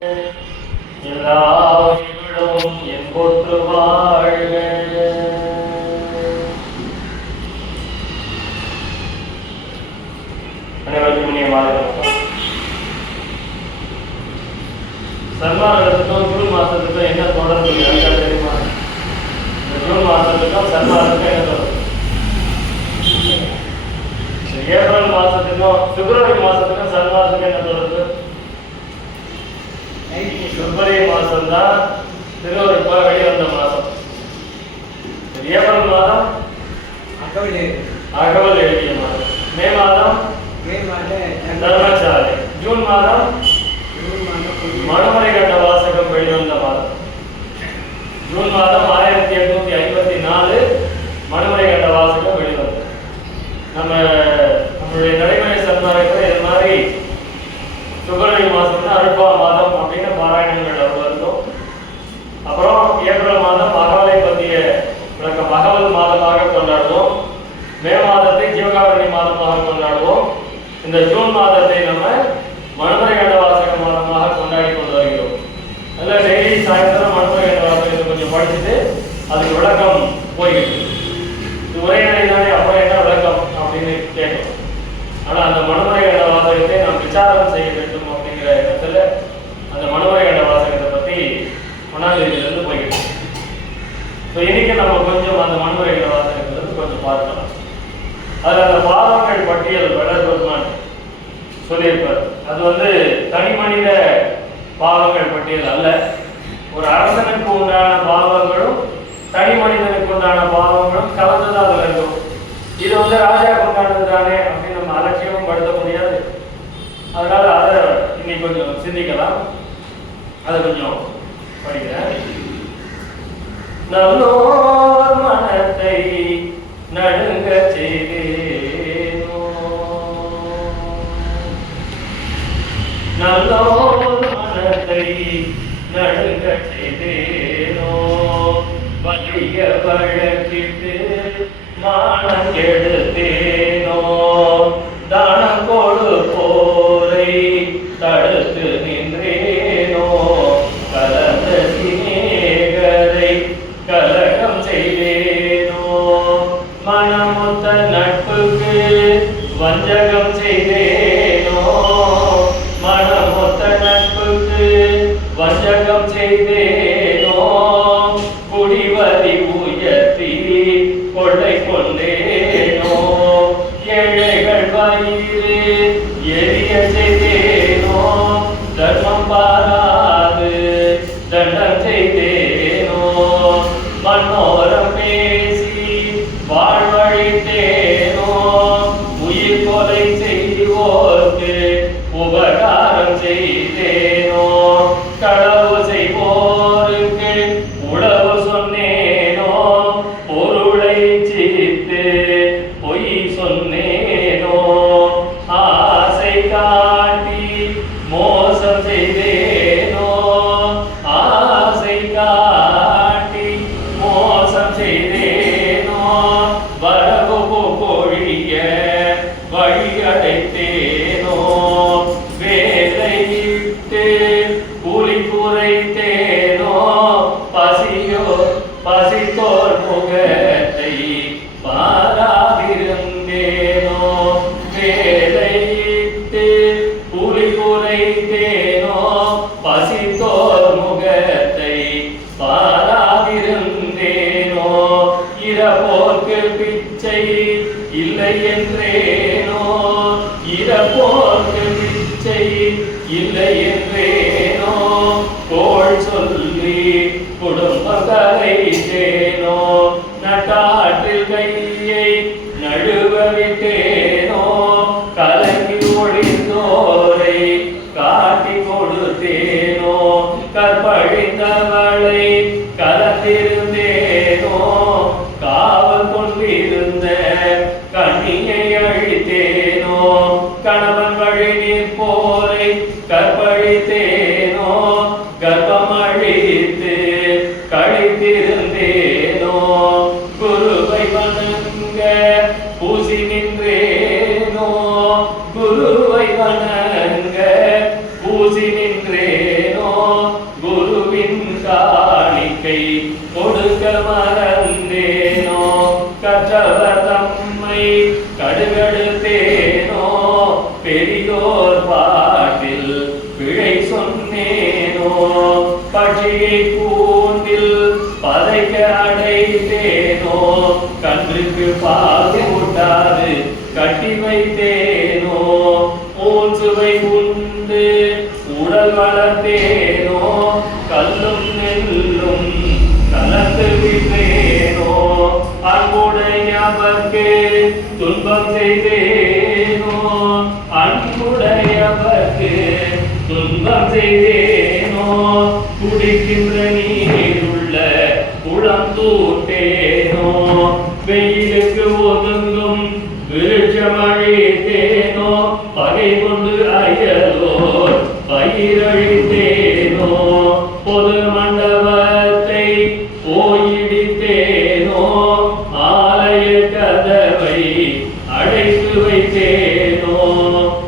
எல்லா உயிர்களும் என்பொற்று வாழ்க. அனைவருக்கும் இனிய மாலை வணக்கம். சன்மார்க்கத்துக்கும் ஜூன் மாசத்துக்கும் என்ன தொடர்பு யாருக்கா தெரியுமா? இந்த ஜூன் மாசத்துக்கும் சன்மார்க்கத்துக்கும் என்ன தொடர்பு? ஏப்ரல் மாசத்துக்கும் பிப்ரவரி மாசத்துக்கும் சன்மார்க்கத்துக்கும் என்ன தொடர்பு? பிப்ரவரி மாசம் தான் திருவருட்பா வெளிவந்த மாசம். ஏப்ரல் மாதம் அகவல் எழுதிய மாதம். மே மாதம் தர்மசாலை. ஜூன் மாதம் மனுமறை கண்ட வாசகம் வெளிவந்த மாதம். ஜூன் மாதம் 1854 மனுமறை கண்ட வாசகம் வெளிவந்தது. நம்மளுடைய நடைமுறை சன்மார்க்கத்தில் இது மாதிரி பிப்ரவரி மாதம் அருட்பா மாதம் அப்படின்னு பாராயணங்கள் வருதும். அப்புறம் ஏப்ரல் மாதம் அகவலை பற்றிய விளக்கம் அகவல் மாதமாக கொண்டாடுவோம். மே மாதத்தை ஜீவகாருண்ய மாதமாக கொண்டாடுவோம். இந்த ஜூன் மாதத்தை நம்ம மனுமறை கண்ட வாசக மாதமாக கொண்டாடி கொண்டு வருகிறோம். அதில் டெய்லி சாயந்தரம் மனுமறை கண்ட வாசகத்தை கொஞ்சம் படிச்சுட்டு அதுக்கு விளக்கம் போய்கிட்டு இது உரைநடை தானே, அப்புறம் என்ன விளக்கம் அப்படின்னு கேட்கணும். ஆனால் அந்த மனுமறை கண்ட வாசகத்தை நாம் விசாரம் செய்ய வேண்டும் அப்படிங்கிற இடத்துல அந்த மனுமறை கண்ட வாசகத்தை பற்றி மனாதிலிருந்து போய்கிட்டு. ஸோ இன்னைக்கு நம்ம கொஞ்சம் அந்த மனுமறை கண்ட வாசகத்திலிருந்து கொஞ்சம் பார்க்கலாம். அதில் அந்த பாவங்கள் பட்டியல் வளர்பெருமான் சொல்லியிருப்பார். அது தனி மனித பாவங்கள் பட்டியல் அல்ல. ஒரு அரசனுக்கு உண்டான பாவங்களும் தனி மனிதனுக்கு உண்டான பாவங்களும் கலந்துதான் அதில் இருக்கும். இது ராஜா கொண்டாடுறது தானே அப்படின்னு நம்ம அலட்சியமும் படுத்த முடியாது. அதனால அதை இன்னைக்கு கொஞ்சம் சிந்திக்கலாம். அதை கொஞ்சம் படிக்கிறேன். நல்லோர் மனத்தை நடுங்க செய்தேனோ, நல்லோர் மனத்தை நடுங்க செய்தேனோ, வலிய வழக்கிட்டு மானம் எடுத்தேனோ, தானம் கொடு போரை தடுத்து நின்றேனோ, கலந்த சிநேகரை கலகம் செய்தேனோ, மனமுத்த நட்புக்கு வஞ்சகம் செய்தேனோ, மனமுத்த நட்புக்கு வஞ்சகம் செய்தேனோ, குடிவரி உயர்த்தி கொள்ளை கொண்டேனோ, ஏழைகள் வயிறு எரிய செய்தேனோ, தர்மம் பாராது தண்டம் செய்தேனோ, மன்னோரம் பேசி வாழ்வழித்தேனோ, உயிர் கொலை செய்வோர்க்கு உபகாரம் செய்தேனோ, களவு செய்வோருக்கு உளவு சொன்னேனோ, பொருளை சீர்த்து பொய் சொன்னேனோ, ஆசை காட்டி மோசம் செய்தேனோ, ஆசை காட்டி மோசம் செய்தேனோ, வரவு பொழிய வழியடைத்தேனோ, வேலையிட்டு கூலி குறைத்தேனோ, பசித்தோர் முகத்தை பாராதிருந்தேனோ, வேலையிட்டு கூலி குறைத்தேனோ, பசித்தோர் முகத்தை பாராதிருந்தேனோ, இரப்போர்க்கு பிச்சை இல்லை என்றேனோ, இரப்போர்க்கு பிச்சை இல்லை என்றேனோ, கோள் சொல்லி குடும்பம் கலைத்தேனோ, நட்டாற்றில் கையை நழுவ விட்டேனோ, கலங்கி ஒழிந்தோரை காட்டி கொடுத்தேனோ, கற்பழிந்தவளை கலந்திருந்தேனோ, காவல் கொண்டிருந்த கண்ணியை அழித்தேனோ, கணவன் வழி நிற்போரை கற்பழி சொன்னேனோ பட்சியை கூந்தில் பதைக்க அடைத்தேனோ கன்றுக்கு பால் ஊட்டாது கட்டி வைத்தேனோ ஊன்சுவை உண்டு உடல் வளர்த்தேனோ கல்லும் நெல்லும் கலந்து விட்டேனோ அன்புடையவர்க்கு துன்பம் செய்தேனோ அன்புடையவர்க்கு துன்பம் செய்தேனோ குடிக்கின்ற நீருள்ள குளம் தூட்டேனோ வெயிலுக்கு ஒதுங்கும் விருட்சம் அழித்தேனோ பகை கொண்டு அயலோர் பயிரழித்தேனோ பொது மண்டபத்தை போயிடித்தேனோ ஆலய கதவை அடைத்து வைத்தேனோ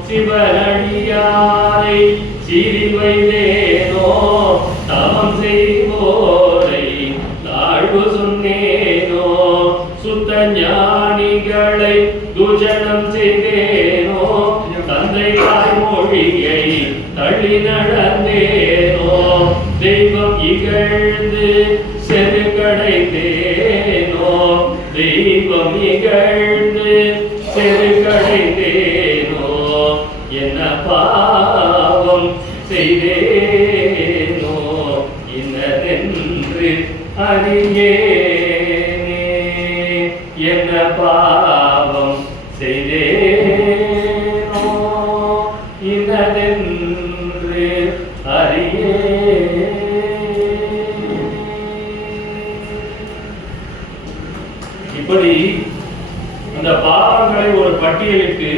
சிவனடியாரை சிரி வைத்தேனோ தவம் செய்வோரை தாழ்வு சொன்னேனோ சுத்த ஞானிகளை துஜனம் செய்தேனோ தந்தை தாய்மொழியை தள்ளி நடந்தேனோ தெய்வம் இகழ்ந்து செருக்கடைந்தேனோ தெய்வம் இகழ்ந்து செருக்கடைந்தேனோ என்ன பாவம் செய்தேனோ இன்னதென்று அறியேனே என்ன பாவம் செய்தேனோ இன்னதென்று அறியேனே. இப்படி அந்த பாவங்களை ஒரு பட்டியலிட்டு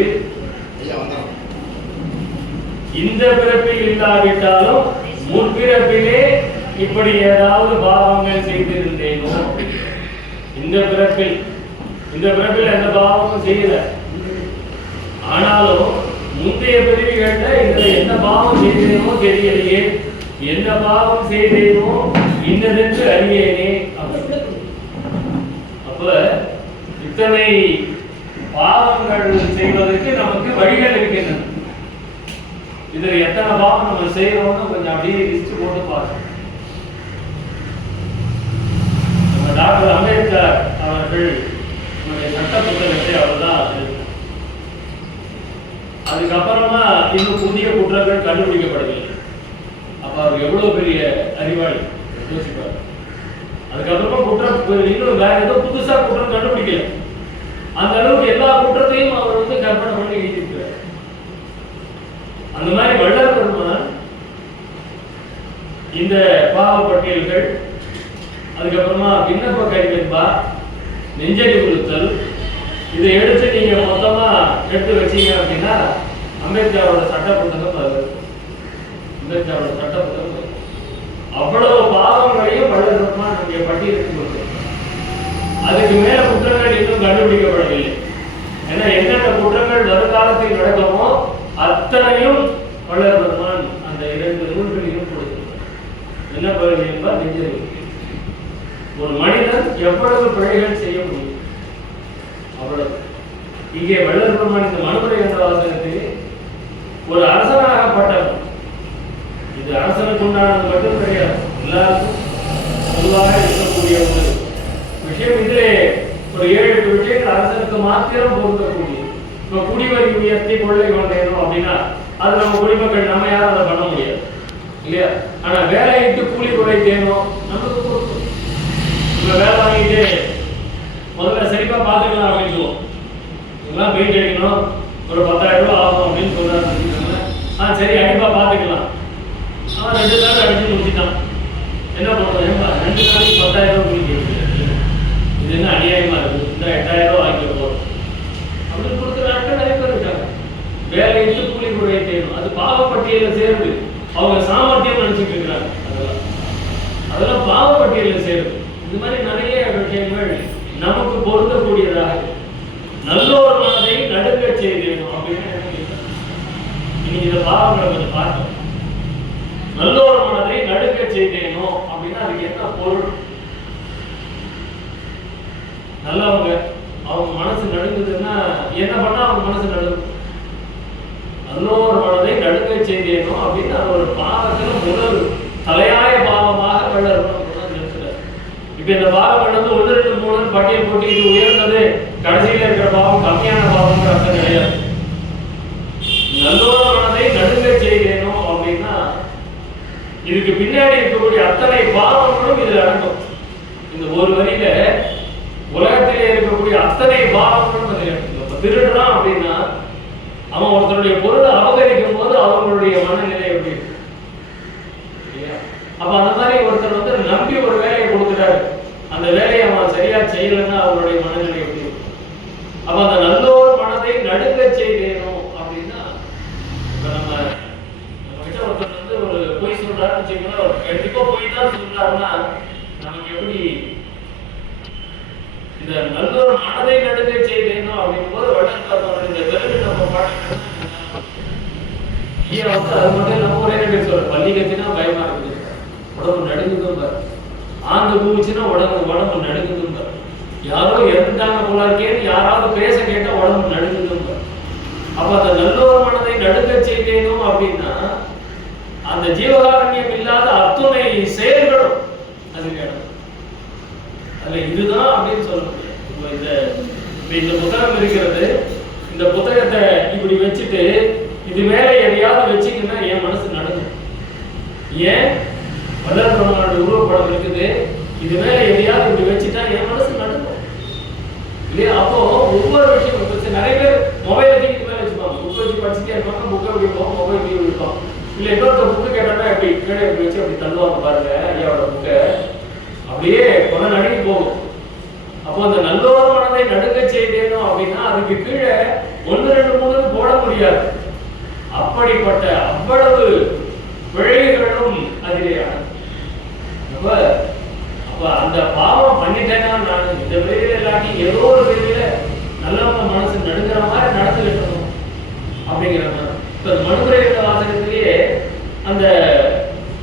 இந்த பிறப்பில் இல்லாவிட்டாலும் முற்பிறப்பிலே இப்படி ஏதாவது பாவங்கள் செய்திருந்தேனோ இந்த பிறப்பில் எந்த பாவமும் செய்யல, ஆனாலும் முந்தைய பிறவிகள்ல இதுல என்ன பாவம் செய்தேனோ தெரியலையே, என்ன பாவம் செய்தேனோ இன்னதென்று அறியேனே. அப்ப இத்தனை பாவங்கள் செய்வதற்கு நமக்கு வழிகள் இருக்கின்றன. இதுல எத்தனை பாவம் நம்ம செய்யறோம்னு கொஞ்சம் அப்படியே லிஸ்ட் போட்டு பார்க்கணும். நம்ம டாக்டர் அம்பேத்கர் அவர்கள் சட்ட புத்தகத்தை அவர்தான், அதுக்கப்புறமா இன்னும் புதிய குற்றங்கள் கண்டுபிடிக்கப்படவில்லை. அப்ப அவர் எவ்வளவு பெரிய அறிவாளி யோசிப்பார். அதுக்கப்புறமா குற்றம் இன்னும் வேற ஏதோ புதுசா குற்றம் கண்டுபிடிக்கல. அந்த அளவுக்கு எல்லா குற்றத்தையும் அவர் கற்பனை பண்ணி எழுதியிருக்கிறார். அந்த மாதிரி வள்ளல் பெருமான் இந்த பாவ பட்டியல்கள், அதுக்கப்புறமா விண்ணப்ப கைவென்பா, நெஞ்சடி உறுத்தல், இதை எடுத்து நீங்க மொத்தமா எடுத்து வச்சீங்க அப்படின்னா அம்பேத்கரோட சட்ட புத்தகம் அவ்வளவு பாவங்களையும் வள்ளல் பெருமான் அங்கே பட்டியலிட்டு கொடுத்தார். அதுக்கு மேல குற்றங்கள் இன்னும் கண்டுபிடிக்கப்படவில்லை. ஏன்னா என்னென்ன குற்றங்கள் வருங்காலத்தில் நடக்குமோ அத்தனையும் வள்ளல் பெருமான் அந்த 2 நூல்களிலும் கொடுத்திருக்கிறார். என்ன பிழை என்பார் நெஞ்சடி. ஒரு மனிதன் எவ்வளவு பிழைகள் செய்ய முடியும் அவ்வளவு. இங்கே வள்ளல் பெருமான் இந்த மனுமுறை என்ற வாசகத்தில் ஒரு அரசனாகப்பட்டவர், இது அரசனுக்கு உண்டானது மட்டும் கிடையாது, எல்லாருக்கும் பொதுவாக இருக்கக்கூடிய ஒரு விஷயம். இதிலே ஒரு 7-8 விஷயங்கள் அரசனுக்கு மாத்திரம் பொருந்தக்கூடிய. இப்ப குடிவரி உயர்த்தி கொள்ளை கொண்டேனும் அப்படின்னா அது நம்ம குடிமக்கள் நம்ம யாரும் அதை பண்ண முடியாது இல்லையா? ஆனா வேலையிட்டு கூலி குறைத்தேனும் நமக்கு பொறுப்பு. இப்ப வேலை வாங்கிட்டு முதல்ல சரிப்பா பாத்துக்கலாம் அப்படின்னு சொல்லுவோம். இதெல்லாம் பெயிண்ட் அடிக்கணும், ஒரு 10,000 ரூபாய் ஆகும் அப்படின்னு சொல்றாரு. சரி அடிப்பா பாத்துக்கலாம். அவன் 2 நாள் அடிச்சு முடிச்சுட்டான். என்ன பண்ணுவோம்? 2 நாளைக்கு 10,000 ரூபாய் கூலி. இது என்ன அநியாயமா இருக்கு? இந்த 8,000 ரூபாய் வாங்கிட்டு போறோம் அப்படின்னு கொடுக்குற நாட்கள் நிறைய பேர் இருக்காங்க. வேலையிட்டு கூலி குறைத்தேனும் அது பாவப்பட்டியல சேருது. அவங்க சாமர்த்தியம் நினைச்சிட்டு இருக்கிறாங்க. அதெல்லாம் பாவப்பட்டியல சேருது. இது மாதிரி நிறைய விஷயங்கள் நமக்கு பொருந்தக்கூடியதாக. நல்லோர் மனதை நடுங்க செய்தேனும் அப்படின்னு இன்னைக்கு இந்த பாவங்களை கொஞ்சம் பார்க்கணும். நல்லோர் மனதை நடுங்க செய்தேனோ அப்படின்னா அதுக்கு என்ன பொருள்? நல்லவங்க அவங்க மனசு நடுங்குதுன்னா என்ன பண்ணா அவங்க மனசு நடுங்கும்? நல்லோர் மனதை நடுங்க செய்தேனோ அப்படின்னா ஒரு பாவத்துல பாவம்னு பட்டியல் போட்டு இது உயர்ந்தது, கடைசியில் இருக்கிற பாவம் கம்மியான பாவம்ன்ற அர்த்தம் கிடையாது. நல்லோர் மனதை நடுங்க செய்தேனோ அப்படின்னா இதுக்கு பின்னாடி இருக்கக்கூடிய அத்தனை பாவங்களும் இதுல அடங்கும். இந்த ஒரு வரியில உலகத்திலே இருக்கக்கூடிய அத்தனை பாவங்களும் அதில் அடங்கும். திருடுறான் அப்படின்னா அவன் ஒருத்தருடைய பொருளை அபகரிக்கும் போது அவங்களுடைய மனநிலை எப்படி இருக்கு? அப்ப அந்த மாதிரி ஒருத்தர் வந்து நம்பி ஒரு வேலையை கொடுத்துட்டாரு, அந்த வேலையை அவன் சரியா செய்யலன்னா அவருடைய மனநிலை எப்படி இருக்கு? அப்ப அந்த நல்லோர் மனதை நடுங்க செய்தேனும் அப்படின்னா நம்ம கிட்ட ஒருத்தர் வந்து ஒரு பொய் சொல்றாருன்னு வச்சுக்கோங்க, கண்டிப்பா பொய் தான் சொல்றாருன்னா நமக்கு எப்படி இந்த நல்லோர் மனதை நடுங்க செய்தேனும் அப்படிங்கும் போது வடக்கு இந்த தெலுங்கு நம்ம பாடணும் வந்து அது மட்டும் இல்லாம ஒரே ரெண்டு சொல்ற பள்ளி கத்தினா பயமா இருக்குது, உடம்பு நடுங்குதும் பாரு, ஆந்து பூச்சுன்னா உடம்பு நடுங்குதும் பாரு, யாரோ இறந்துட்டாங்க போல இருக்கேன்னு யாராவது பேச கேட்டா உடம்பு நடுங்குதும் பாரு. அப்ப அந்த நல்லோர் மனதை நடுங்க செய்தேனும் அப்படின்னா அந்த ஜீவகாரண்யம் இல்லாத அத்துணை செயல்களும் அது வேணும். அதுல இதுதான் அப்படின்னு சொல்ல முடியும். இந்த புத்தகம் இருக்கிறது, இந்த புத்தகத்தை இப்படி வச்சுட்டு இது மேல எதையாவது வச்சுக்கின்னா என் மனசு நடக்கும். ஏன் வள்ளல் பெருமானுடைய உருவப்படம் இருக்குது, இது மேல எதையாவது இப்படி வச்சுட்டா என் மனசு நடக்கும் இல்லையா? அப்போ ஒவ்வொரு விஷயம் நிறைய பேர் மொபைல் இது மேல வச்சுப்பாங்க, புக் வச்சு படிச்சுட்டே இருப்பாங்க, புக்கை விடுப்போம், மொபைல் டிவி விடுப்போம். இல்ல இன்னொருத்த புக்கு கேட்டாங்கன்னா இப்படி கீழே இப்படி வச்சு அப்படி தள்ளுவாங்க பாருங்க ஐயாவோட புக்கை, அப்படியே கொலை நடுங்கி போகும். அப்போ அந்த நல்லோர் மனதை நடுங்க செய்தேனும் அப்படின்னா அதுக்கு கீழே 1 2 3 போட முடியாது. அப்படிப்பட்ட அவ்வளவு பிழைகளும் அதிலே அப்ப அந்த பாவம் பண்ணிட்டேன்னா நான் இந்த வெளியில எல்லாத்தையும் ஏதோ ஒரு வெளியில நல்லவங்க மனசு நடுங்கிற மாதிரி நடந்துகிட்டணும் அப்படிங்கிற மாதிரி. இப்ப மனுமுறை வாசகத்திலேயே அந்த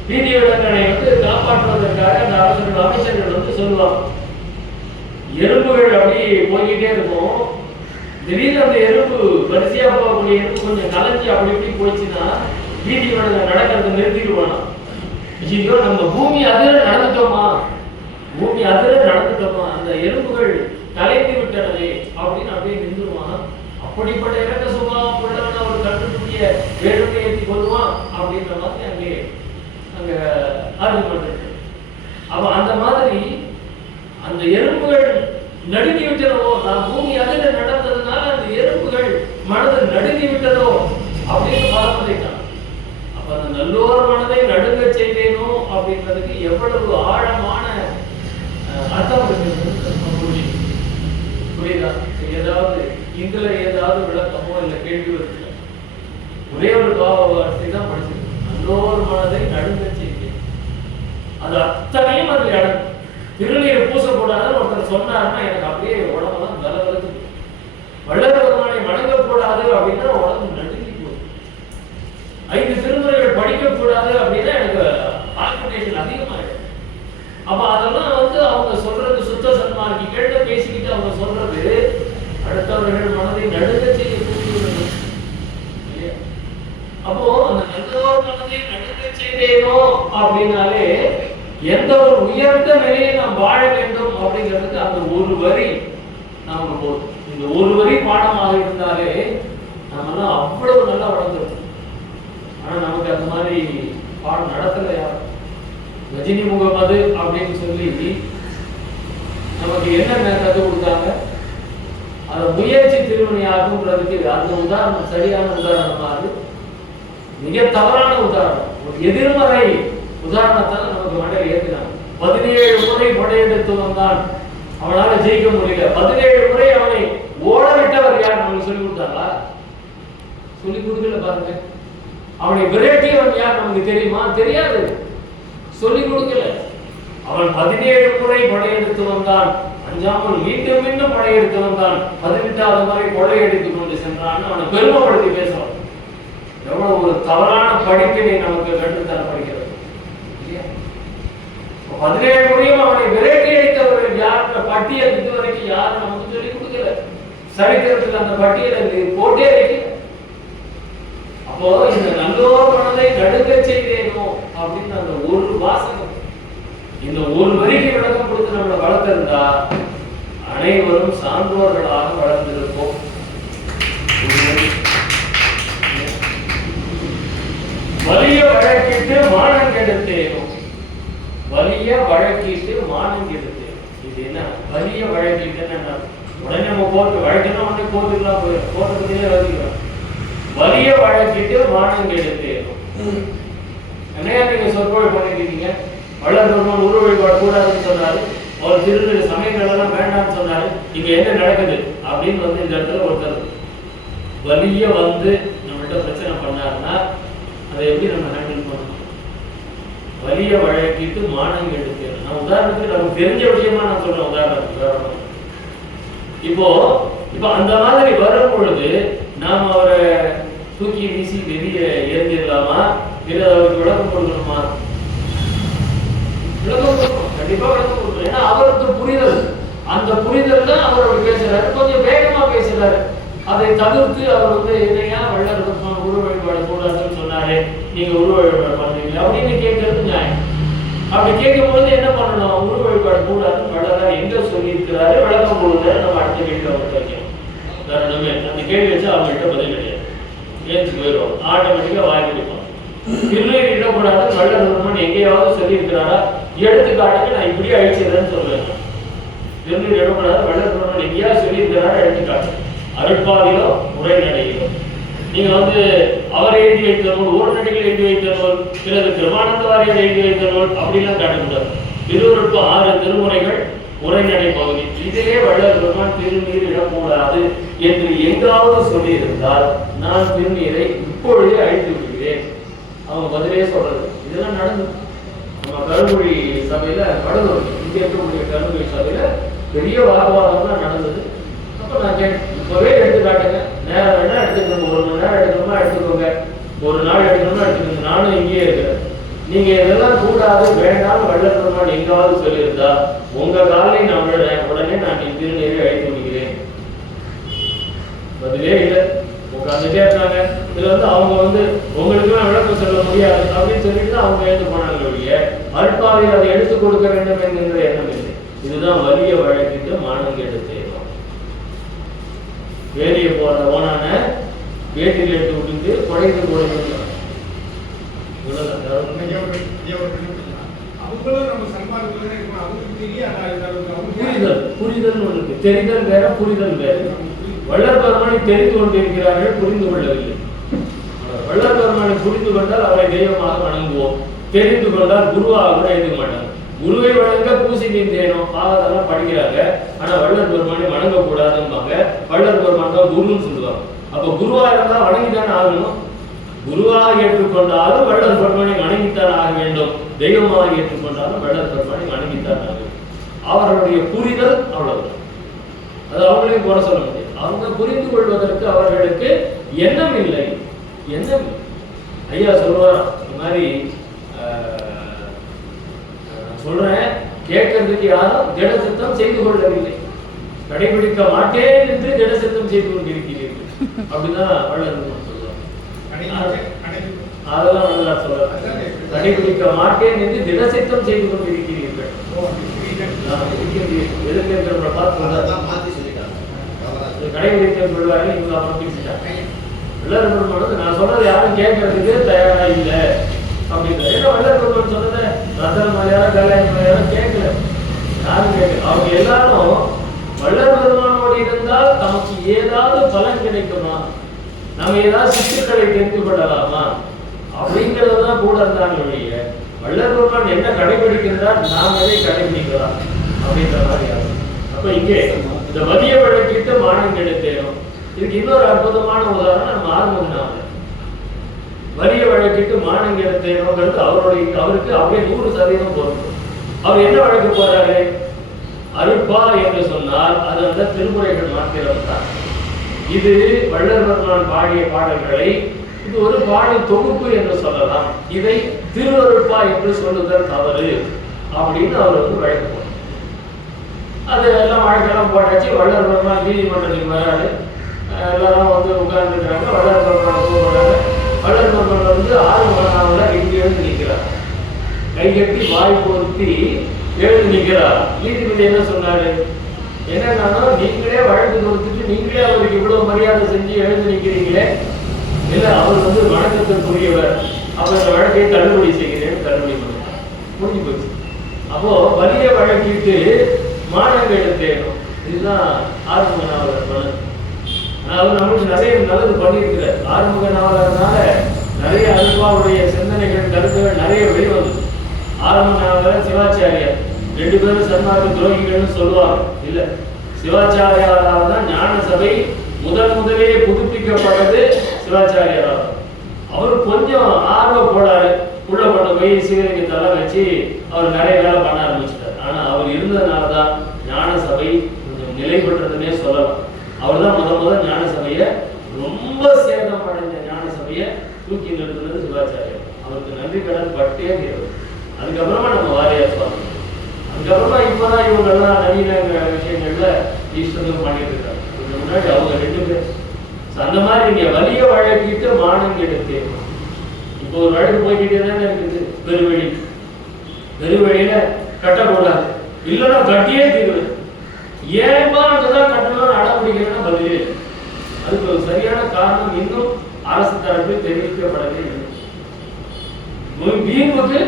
வீதி விலங்கனை வந்து காப்பாற்றுவதற்காக அந்த அரசர்கள் அமைச்சர்கள் வந்து சொல்லுவாங்க, எறும்புகள் அப்படி போய்கிட்டே இருக்கும், திடீர்னு அந்த எறும்பு வரிசையா போகக்கூடிய எறும்பு கொஞ்சம் கலைஞ்சி அப்படி இப்படி போச்சுன்னா வீதி விலங்க நடக்கிறத நிறுத்திடுவானா. ஐயோ நம்ம பூமி அதிர நடந்துட்டோமா, பூமி அதிர நடந்துட்டோமா, அந்த எறும்புகள் கலைந்து விட்டனவே அப்படின்னு அப்படியே நின்றுவான். அப்படிப்பட்ட இறக்க சுபாவம் உள்ளவன ஒரு கண்டுபிடிய வேணுமே ஏற்றி கொள்வான் அப்படின்ற மாதிரி அங்க ஆர்குமெண்ட் இருக்கு. அப்ப அந்த மாதிரி அந்த எறும்புகள் நடுங்கி விட்டனோ, நான் பூமி அதிர நடந்ததுனால அந்த எறும்புகள் மனதை நடுங்கி விட்டதோ அப்படின்னு பலப்படைத்தான். அப்ப அந்த நல்லோர் மனதை நடுங்க செய்தேனோ அப்படின்றதுக்கு எவ்வளவு ஆழமான அர்த்தம் புரியுதா? ஏதாவது இதுல ஏதாவது விளக்கமோ இல்ல கேள்வி இருக்கு? ஒரே ஒரு வார்த்தை தான் படிச்சிருக்கு, நல்லோர் மனதை நடுங்க செய்தேன். அது அத்தனையும் அது அடங்கும். திருநீர் பூசக்கூடாதுன்னு ஒருத்தர் சொன்னாருன்னா எனக்கு அப்படியே உடம்பெல்லாம் கலவலத்து. வள்ளல் பெருமானை வணங்கக்கூடாது அப்படின்னா உடம்பு நடுங்கி போகுது. 5 திருமுறைகள் படிக்கக்கூடாது அப்படின்னா எனக்கு கால்குலேஷன் அதிகமாயிடும். அப்ப அதெல்லாம் வந்து அவங்க சொல்றது சுத்த சன்மார்க்கி கேட்ட பேசிக்கிட்டு அவங்க சொல்றது அடுத்தவர்கள் மனதை நடுங்க செய்யக்கூடியது. அப்போ அந்த நல்லோர் மனதை நடுங்க செய்தேனோ அப்படின்னாலே எந்த ஒரு உயர்ந்த நிலையை நாம் வாழ வேண்டும் அப்படிங்கிறதுக்கு அந்த ஒரு வரி நமக்கு போதும். இந்த ஒரு வரி பாடமாக இருந்தாலே நம்மெல்லாம் அவ்வளவு நல்லா வளர்ந்துருக்கும். ஆனா நமக்கு அந்த மாதிரி பாடம் நடத்தலையா? ரஜினி முகமது அப்படின்னு சொல்லி நமக்கு என்னென்ன கற்றுக் கொடுத்தாங்க, அதை முயற்சி திருமணியாகும்ன்றதுக்கு அந்த உதாரணம் சரியான உதாரணமாக மிக தவறான உதாரணம். ஒரு எதிர்மறை உதாரணத்தால் நமக்கு மண்டையில் ஏற்றினாங்க. 17 முறை படையெடுத்து வந்தான், அவனால ஜெயிக்க முடியல. 17 முறை அவனை ஓட விட்டவர் யார்? நமக்கு சொல்லிக் கொடுத்தாங்களா? சொல்லிக் கொடுக்கல. பாருங்க, அவனை விரட்டியவன் யார் நமக்கு தெரியுமா? தெரியாது, சொல்லிக் கொடுக்கல. அவன் 17 முறை படையெடுத்து வந்தான், அஞ்சாமல் மீண்டும் மீண்டும் படையெடுத்து வந்தான், 18வது முறை கொள்ளையடித்துக் கொண்டு சென்றான். அவனை பெருமைப்படுத்தி பேசுவான். எவ்வளவு ஒரு தவறான படிப்பினை நமக்கு கற்றுத்தர படிக்கிறது. 17 முறையும் அவனை விரட்டி அடித்தவர்கள் யார் பட்டியல் இதுவரைக்கும் யாரும் நமக்கு சொல்லிக் கொடுக்கல. சரித்திரத்தில் அந்த பட்டியலை போட்டே வைக்கல. அப்போ இந்த நல்லோர் மனதை நடுங்க செய்தேனோ அப்படின்னு அந்த ஒரு வாசகம், இந்த ஒரு வரிக்கு விளக்கம் கொடுத்து நம்மளை வளர்த்திருந்தா அனைவரும் சான்றோர்களாக வளர்ந்திருப்போம். வலிய வழக்கிட்டு மானம் கெடுத்தேனும், வலிய வழக்கிட்டு மானம் கெடுத்தேனும். இது என்ன வலிய வழக்கிட்டு? உடனே நம்ம கோர்ட்டு வழக்குன்னா உடனே கோர்ட்டுக்குலாம் போயிடும், கோர்ட்டுக்குள்ளே வலிக்கிறோம். வலிய வழக்கிட்டு மானம் கெடுத்தேனும். என்னையா நீங்க சொற்பொழி பண்ணிருக்கீங்க? வளர்ந்தவர்கள் உருவ வழிபாடு கூடாதுன்னு சொன்னாரு, அவர் திரு சமயங்கள் எல்லாம் வேண்டாம்னு சொன்னாரு. இங்க என்ன நடக்குது அப்படின்னு வந்து இந்த இடத்துல ஒருத்தர் வலிய வந்து நம்மகிட்ட பிரச்சனை பண்ணாருன்னா அதை எப்படி நம்ம ஹேண்டில் பண்ணணும்? வலிய வழக்கிட்டு மானம் கெடுத்தேன். நான் உதாரணத்துக்கு நமக்கு தெரிஞ்ச விஷயமா நான் சொல்றேன். உதாரணத்துக்கு இப்போ அந்த மாதிரி வரும் பொழுது நாம் அவரை தூக்கி வீசி வெளியே எரிஞ்சிடலாமா, இல்லை அவருக்கு விளக்கம் கொடுக்கணுமா? விளக்கம் கொடுக்கணும், கண்டிப்பா விளக்கம் கொடுக்கணும். ஏன்னா அவருக்கு புரிதல், அந்த புரிதல் தான் அவர் அப்படி பேசுறாரு, கொஞ்சம் வேகமா பேசுறாரு. அதை தவிர்த்து அவர் வந்து என்னையா வள்ளல் உருவ வழிபாடு கூடாதுன்னு சொன்னாரு, நீங்க உருவ வழிபாடு பண்றீங்க அப்படின்னு கேட்கறது நியாயம். அப்படி கேட்கும் பொழுது என்ன பண்ணணும்? உருவ வழிபாடு கூடாதுன்னு வள்ளலார் எங்க சொல்லி இருக்கிறாரு, விளக்கம் கொடுங்க. நம்ம அடுத்த கேள்வி அவங்க வைக்கணும். உதாரணமே அந்த கேள்வி வச்சு அவங்கள்ட்ட பதில் கிடையாது, ஏற்று போயிடும், ஆட்டோமேட்டிக்கா வாய் கொடுப்போம். திருநீர் இடக்கூடாது வள்ளல் பெருமான் எங்கேயாவது சொல்லி இருக்கிறாரா? எடுத்துக்காட்டுக்கு நான் இப்படியே அழிச்சிடுறேன்னு சொல்லுவேன். திருநீர் இடக்கூடாது வள்ளல் பெருமான் எங்கேயாவது சொல்லி இருக்கிறாரா? எடுத்துக்காட்டு அருட்பாவிலோ உரைநடையிலோ. நீங்க வந்து அவரை எழுதி வைத்த நூல், ஓர்நடிகள் எழுதி வைத்த நூல், பிறகு கிருமானந்த வாரியார் எழுதி வைத்த நூல் அப்படிலாம் காட்டக்கூடாது. திருவருட்பு 6 திருமுறைகள் உரைநடை பகுதி, இதிலே வள்ளல் பெருமான் திருநீர் இடக்கூடாது என்று எங்காவது சொல்லி இருந்தால் நான் திருநீரை இப்பொழுதே அழித்து விடுகிறேன். அவங்க பதிலே சொல்றது. இதெல்லாம் நடந்தது நம்ம கருங்குழி சபையில, கடலூர் இங்கே இருக்கக்கூடிய கருங்குழி சபையில பெரிய வாக்குவாதம் தான் நடந்தது. அப்ப நான் இப்பவே எடுத்து காட்டுங்க, நேரம் வேணா எடுத்துக்கோங்க, 1 மணி நேரம் எடுக்கணுமா எடுத்துக்கோங்க, 1 நாள் எடுக்கணுமா எடுத்துக்கோங்க, நானும் இங்கேயே இருக்கிறேன். நீங்க இதெல்லாம் கூடாது வேண்டாம் வள்ளல் பெருமான் எங்காவது சொல்லியிருந்தா உங்க காலை நான் விழுறேன், உடனே நான் திருநீரை அழைத்து விடுகிறேன். பதிலே இல்லை, உட்காந்துட்டே இருக்காங்க. இதுல வந்து அவங்க வந்து உங்களுக்கு விளக்கம் சொல்ல முடியாது அப்படின்னு சொல்லிட்டு அவங்க எழுந்து போனாங்க ஒழிய அருட்பாவை அதை எடுத்துக் கொடுக்க வேண்டும் என்கின்ற எண்ணம் இல்லை. இதுதான் வலிய வழக்கிட்டு மானம் கெடுத்து வேலியை போற ஓனான வேட்டியில் எடுத்து விட்டு குறைந்து குறைந்து புரிதல் ஒன்று, தெரிதல் வேற புரிதல் வேற. வள்ளல் பெருமானை தெரிந்து கொண்டிருக்கிறார்கள், புரிந்து கொள்ளவில்லை. வள்ளல் பெருமானை புரிந்து கொண்டால் அவரை தெய்வமாக வணங்குவோம், தெரிந்து கொண்டால் குருவாக கூட எழுத மாட்டாங்க. குருவை வணங்க பூசி நீந்தேனும் பாவத்தெல்லாம் படிக்கிறாங்க, ஆனா வள்ளல் பெருமானை வணங்க கூடாதும்பாங்க. வள்ளல் பெருமான் தான் குருன்னு சொல்லுவாங்க. அப்ப குருவா இருந்தா வணங்கித்தானே ஆகணும். குருவாக ஏற்றுக்கொண்டாலும் வள்ளல் பெருமானை வணங்கித்தான் ஆக வேண்டும், தெய்வமாக ஏற்றுக்கொண்டாலும் வள்ளல் பெருமானை வணங்கித்தான் ஆக வேண்டும். அவர்களுடைய புரிதல் அவ்வளவுதான், அது அவங்களையும் குறை சொல்ல முடியாது. அவங்க புரிந்து கொள்வதற்கு அவர்களுக்கு எண்ணம் இல்லை. எண்ணம் ஐயா சொல்லுவார், இந்த மாதிரி சொல்றேன், கேட்கறதுக்கு யாரும் திடசித்தம் செய்து கொள்ளவில்லை, கடைபிடிக்க மாட்டேன் என்று திடசித்தம் செய்து கொண்டிருக்கிறீர்கள். அப்படிதான் வள்ளல் சொல்லுவார். அதெல்லாம் வள்ளலார் சொல்றார், கடைபிடிக்க மாட்டேன் என்று திடசித்தம் செய்து கொண்டிருக்கிறீர்கள். கடைபிடிக்க சொல்லுவாங்க, இவங்க அப்புறம் பேசிட்டாங்க. வள்ளல் பெருமான் நான் சொன்னது யாரும் கேட்கறதுக்கு தயாரா இல்லை அப்படின்றது. ஏன்னா வள்ளல் பெருமான் சொன்னதை ரத்தன மலையாளம் கல்யாண மலையாளம் கேட்கல, யாரும் கேட்கல. அவங்க எல்லாரும் வள்ளல் பெருமானோடு இருந்தால் நமக்கு ஏதாவது பலன் கிடைக்குமா, நம்ம ஏதாவது சித்துக்களை தெரிந்து கொள்ளலாமா அப்படிங்கிறதான் கூட இருந்தாங்க ஒழிய வள்ளல் பெருமான் என்ன கடைபிடிக்கிறார், நாம் எதை கடைபிடிக்கலாம் அப்படின்ற மாதிரி ஆகும். அப்ப இங்கே இந்த மதிய வழக்கிட்டு மானம் கெடுத்தேனும், இதுக்கு இன்னொரு அற்புதமான உதாரணம் நம்ம ஆறுமுகநாதர். வலிய வழக்கிட்டு மானம் கெடுத்தேனுங்கிறது அவருக்கு அப்படியே 100% பொருந்தும். அவர் என்ன வழக்கு போறாரு? அருட்பா என்று சொன்னால் அது அந்த திருமுறைகள் மாத்திரம் தான். இது வள்ளல் பெருமான் பாடிய பாடல்களை இது ஒரு பாடல் தொகுப்பு என்று சொல்லலாம். இதை திருவருட்பா என்று சொல்லுதல் தவறு அப்படின்னு அவர் வந்து வழக்கு போறார். அது எல்லாம் வழக்கெல்லாம் போட்டாச்சு. வள்ளல் பெருமான் நீதிமன்றத்துக்கு வராது, எல்லாரும் வந்து உட்கார்ந்துருக்காங்க. வள்ளல் பெருமான் கூப்பிடுறாங்க. வள்ளல் பெருமான் வந்து ஆறுமுகனாவில் இங்கே எழுந்து நிற்கிறார், கை கட்டி வாய் பொருத்தி எழுந்து நிற்கிறார். நீதிபதி என்ன சொன்னாரு? என்னன்னா நீங்களே வழக்கு கொடுத்துட்டு நீங்களே அவருக்கு இவ்வளவு மரியாதை செஞ்சு எழுந்து நிற்கிறீங்களே, இல்ல அவர் வந்து வணக்கத்திற்குரியவர், அவர் இந்த வழக்கை தள்ளுபடி செய்கிறேன், தள்ளுபடி பண்ணுவார், முடிஞ்சு போச்சு. அப்போ வலிய வழக்கிட்டு மாணவர்கள் எடுத்தேனும், இதுதான் ஆறுமுக நாவலர் மனு. அவர் நம்மளுக்கு நிறைய நல்லது பண்ணியிருக்கிறார். ஆறுமுக நாவலர்னால நிறைய அல்பாவுடைய சிந்தனைகள் கருத்துகள் நிறைய வெளிவந்தது. ஆறுமுக நாவலர் சிவாச்சாரியார் ரெண்டு பேரும் சன்மார்க்க துரோகிகள்னு சொல்லுவாங்க. இல்ல, சிவாச்சாரியாரால் தான் ஞான சபை முதலே புதுப்பிக்கப்பட்டது சிவாச்சாரியாரால். அவர் கொஞ்சம் ஆர்வம் போடாரு, உள்ள கொண்டு போய் சிவலிங்கத்தெல்லாம் வச்சு அவர் நிறைய வேலை பண்ண ஆரம்பிச்சிட்டார். ஆனா அவர் இருந்ததுனாலதான் ஞான சபை கொஞ்சம் நிலை பெற்றதுன்னே சொல்லலாம். அவர் தான் முதல் ஞான சபையை ரொம்ப சேதம் அடைஞ்ச ஞான சபையை தூக்கி நிறுத்தினது சிவாச்சாரியர். அவருக்கு நன்றி கடன் பட்டே தீர்வு. அதுக்கப்புறமா நம்ம வாரியார் சுவாமி, அதுக்கப்புறமா இப்பதான் இவங்கெல்லாம் நவீன விஷயங்கள்ல ஈஸ்வரன் பண்ணிட்டு இருக்காங்க. இதுக்கு முன்னாடி அவங்க ரெண்டு பேர். அந்த மாதிரி நீங்க வலிய வழக்கிட்டு மானம் எடுத்து இப்போ ஒரு வழக்கு போய்கிட்டே தானே இருக்குது. பெருவெளியில கட்டக்கூடாது, இல்லைன்னா கட்டியே தீர்வு. ஏன்பா அங்கதான் கட்டணும்னு அடம்பிடிக்கிறேன்னா பதிலே. அதுக்கு ஒரு சரியான காரணம் இன்னும் அரசு தரப்பில் தெரிவிக்கப்படவே இல்லை. வீம்புக்கு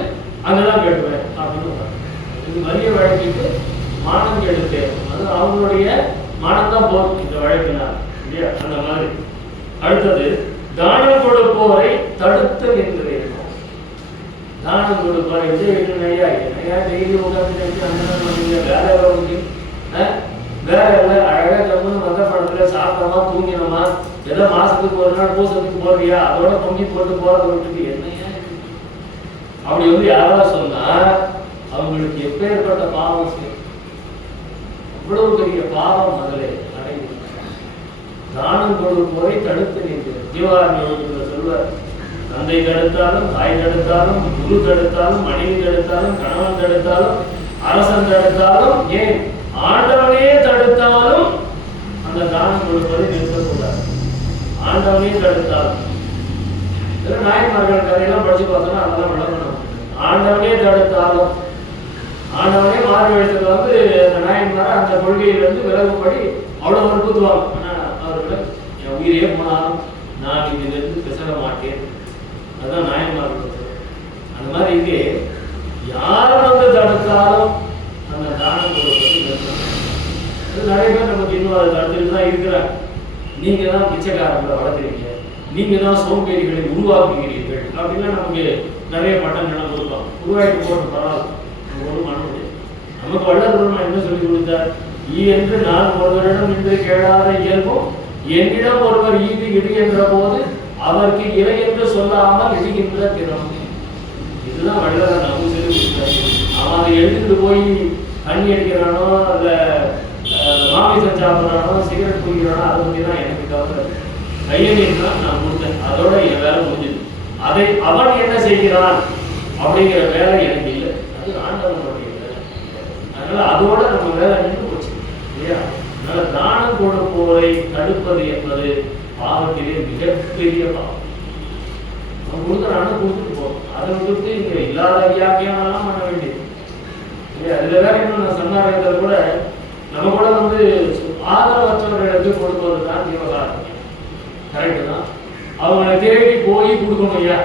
அங்கதான் கட்டுவேன் அப்படின்னு இது வலிய வழக்கிட்டு மானம் எடுத்து, அது அவங்களுடைய மானம் தான் போகும் இந்த வழக்கினார் இல்லையா? அந்த மாதிரி. அடுத்தது தானம் கொடுப்போரை தடுத்து நின்றேன். தானம் கொடுப்போரை டெய்லி உட்காந்து வேற எல்லாம் அழகா கம்முன்னு வந்த படத்துல சாப்பிடமா தூங்கினோமா, ஏதோ மாசத்துக்கு ஒரு நாள் பூசத்துக்கு போறியா, அதோட பொங்கி போட்டு போறத விட்டுட்டு என்னையா அப்படி வந்து யாராவது சொன்னா அவங்களுக்கு எப்பேற்பட்ட பாவம் செய்யும். அவ்வளவு பெரிய பாவம் முதலே அடைந்து தானம் கொடுப்போரை தடுத்து நிற்கிறது. ஜீவாரண்ய சொல்வார், தந்தை தடுத்தாலும், தாய் தடுத்தாலும், குரு தடுத்தாலும், மனைவி தடுத்தாலும், கணவன் தடுத்தாலும், அரசன் தடுத்தாலும், ஏன் ஆண்டவனே தடுத்தாலும் அந்த தானம் கொடுப்பதை நிறுத்தக்கூடாது. ஆண்டவனே தடுத்தாலும் நாயன்மார்கள் கதையெல்லாம் படிச்சு பார்த்தோம்னா அதெல்லாம் விளங்கணும். ஆண்டவனே தடுத்தாலும், ஆண்டவனே மாறு எழுத்துல வந்து அந்த நாயன்மார் அந்த கொள்கையிலிருந்து விலகும்படி அவ்வளவு வற்புறுத்துவாங்க. ஆனா அவர்கள் என் உயிரே போனாலும் நான் இதிலிருந்து பிசக மாட்டேன், அதுதான் நாயன்மார்கள். அந்த மாதிரி இங்கே யார் வந்து தடுத்தாலும் அந்த தானம் கொடுப்பது நிறுத்தணும். நிறைய பேர் நமக்கு இன்னும் அதை தடுத்துட்டு தான் இருக்கிறாங்க. நீங்க தான் பிச்சைக்காரங்களை வளர்க்குறீங்க, நீங்க தான் சோம்பேறிகளை உருவாக்குகிறீர்கள் அப்படின்னா நமக்கு நிறைய பட்டங்கள் கொடுப்போம். உருவாக்கி போட்டு பரவாயில்ல, ஒன்றும் பண்ண முடியாது. நமக்கு வல்லபெருமான் என்ன சொல்லி கொடுத்தார்? ஈ என்று நான் ஒருவரிடம் நின்று கேளாத இயல்பும் என்னிடம் ஒருவர் ஈது இடுகின்ற போது அவருக்கு இறை என்று சொல்லாமல் இடுகின்ற திறம். இதுதான் வள்ளலார் நமக்கு சொல்லி கொடுத்தார். அவன் அதை எடுத்துட்டு போய் தண்ணி அடிக்கிறானோ, அல்ல மாமிசம் சாப்பிட்றானோ, சிகரெட் குடிக்கிறானோ, அதை பற்றி தான் எனக்கு கவலை. கையெழுத்தான் நான் கொடுத்தேன், அதோட என் வேலை முடிஞ்சது. அதை அவன் என்ன செய்கிறான் அப்படிங்கிற வேலை எனக்கு இல்லை, அது ஆண்டவனுடைய வேலை. அதனால அதோட நம்ம வேலை நின்று போச்சு இல்லையா? அதனால தானம் கொடுப்போரை தடுப்பது என்பது பாவத்திலே மிகப்பெரிய பாவம். அவன் கொடுக்குறான கொடுத்துட்டு போறோம், அதை விட்டு இங்க இல்லாத வியாக்கியானெல்லாம் பண்ண வேண்டியது இல்லையா? அதுல வேற இன்னும் நான் சன்னாரத்தில் கூட நம்ம கூட வந்து ஆதரவற்றவர்களுக்கு கொடுப்பது தான் ஜீவகாரணம். கரெக்டு தான். அவங்களை தேடி போய் கொடுக்கணும் ஐயா,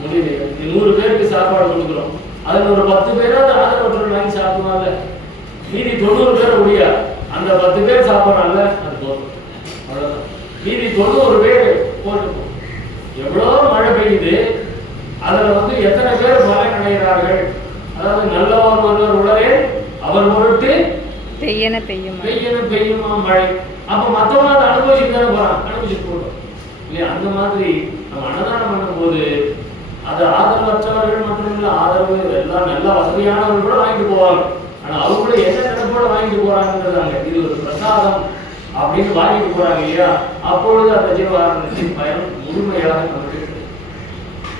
முடியல. 100 பேருக்கு சாப்பாடு கொடுக்குறோம், அதில் ஒரு 10 பேராவது ஆதரவற்றவர்கள் வாங்கி சாப்பிடுவாங்க. மீதி 90 பேர் முடியா, அந்த 10 பேர் சாப்பிட்றாங்க, அது போதும், அவ்வளோதான். மீதி 90 பேர் போட்டுக்கும். எவ்வளோ மழை பெய்யுது, அதில் வந்து எத்தனை பேர் பலன் அடைகிறார்கள்? அதாவது நல்லவர் ஒருவர் உடனே அவர் பொருட்டு பெய்யுமா மழை. அப்ப மற்றவங்க அதை அனுபவிச்சுட்டு தானே போறான், அனுபவிச்சுட்டு போட்டோம் இல்லையா? அந்த மாதிரி நம்ம அன்னதானம் பண்ணும்போது அது ஆதரவற்றவர்கள் மட்டுமில்ல, ஆதரவு எல்லாம் நல்ல வசதியானவர்கள் கூட வாங்கிட்டு போவாங்க. ஆனா அவங்களே என்ன நினைப்போட வாங்கிட்டு போறாங்கன்றாங்க, இது ஒரு பிரசாதம் அப்படின்னு வாங்கிட்டு போறாங்க இல்லையா? அப்பொழுது அந்த ஜீவகாரணத்தின் பயன் முழுமையாக நமக்கு.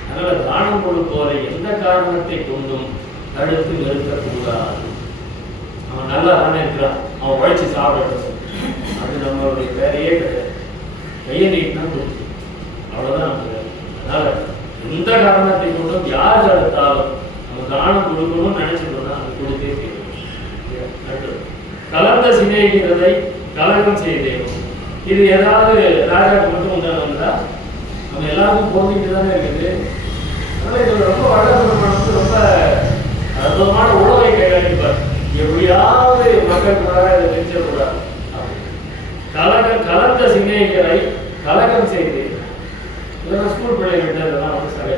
அதனால தானம் கொடுப்போரை எந்த காரணத்தை கொண்டும் தடுத்து நிறுத்தக்கூடாது. அவன் நல்லா தானே இருக்கிறான், அவன் உழைச்சி சாப்பிடணும், அது நம்மளுடைய வேலையே கிடையாது. கையை நீட்டினா கொடுத்து அவ்வளவுதான் நம்ம வேலை. அதனால எந்த காரணத்தை கொண்டும் யார் தடுத்தாலும் நம்ம தானம் கொடுக்கணும்னு நினைச்சிட்டோம்னா அது கொடுத்தே செய்யணும். கலந்த சிநேகிதரை கலகம் செய்தேன். இது ஏதாவது ராஜாவுக்கு மட்டும் உண்டானதா? நம்ம எல்லாருக்கும் போதிட்டு தானே இருக்குது. அதனால இது ரொம்ப வடபெருமானுக்கு ரொம்ப அற்புதமான உணவை கையாளிப்பார். எப்படியாவது மக்களுக்காக இதை தெரிஞ்சிடக்கூடாது. கலந்த சிநேகிதரை கலகம் செய்தேன். இதெல்லாம் ஸ்கூல் பிள்ளைகிட்ட இதெல்லாம் வந்து சரி.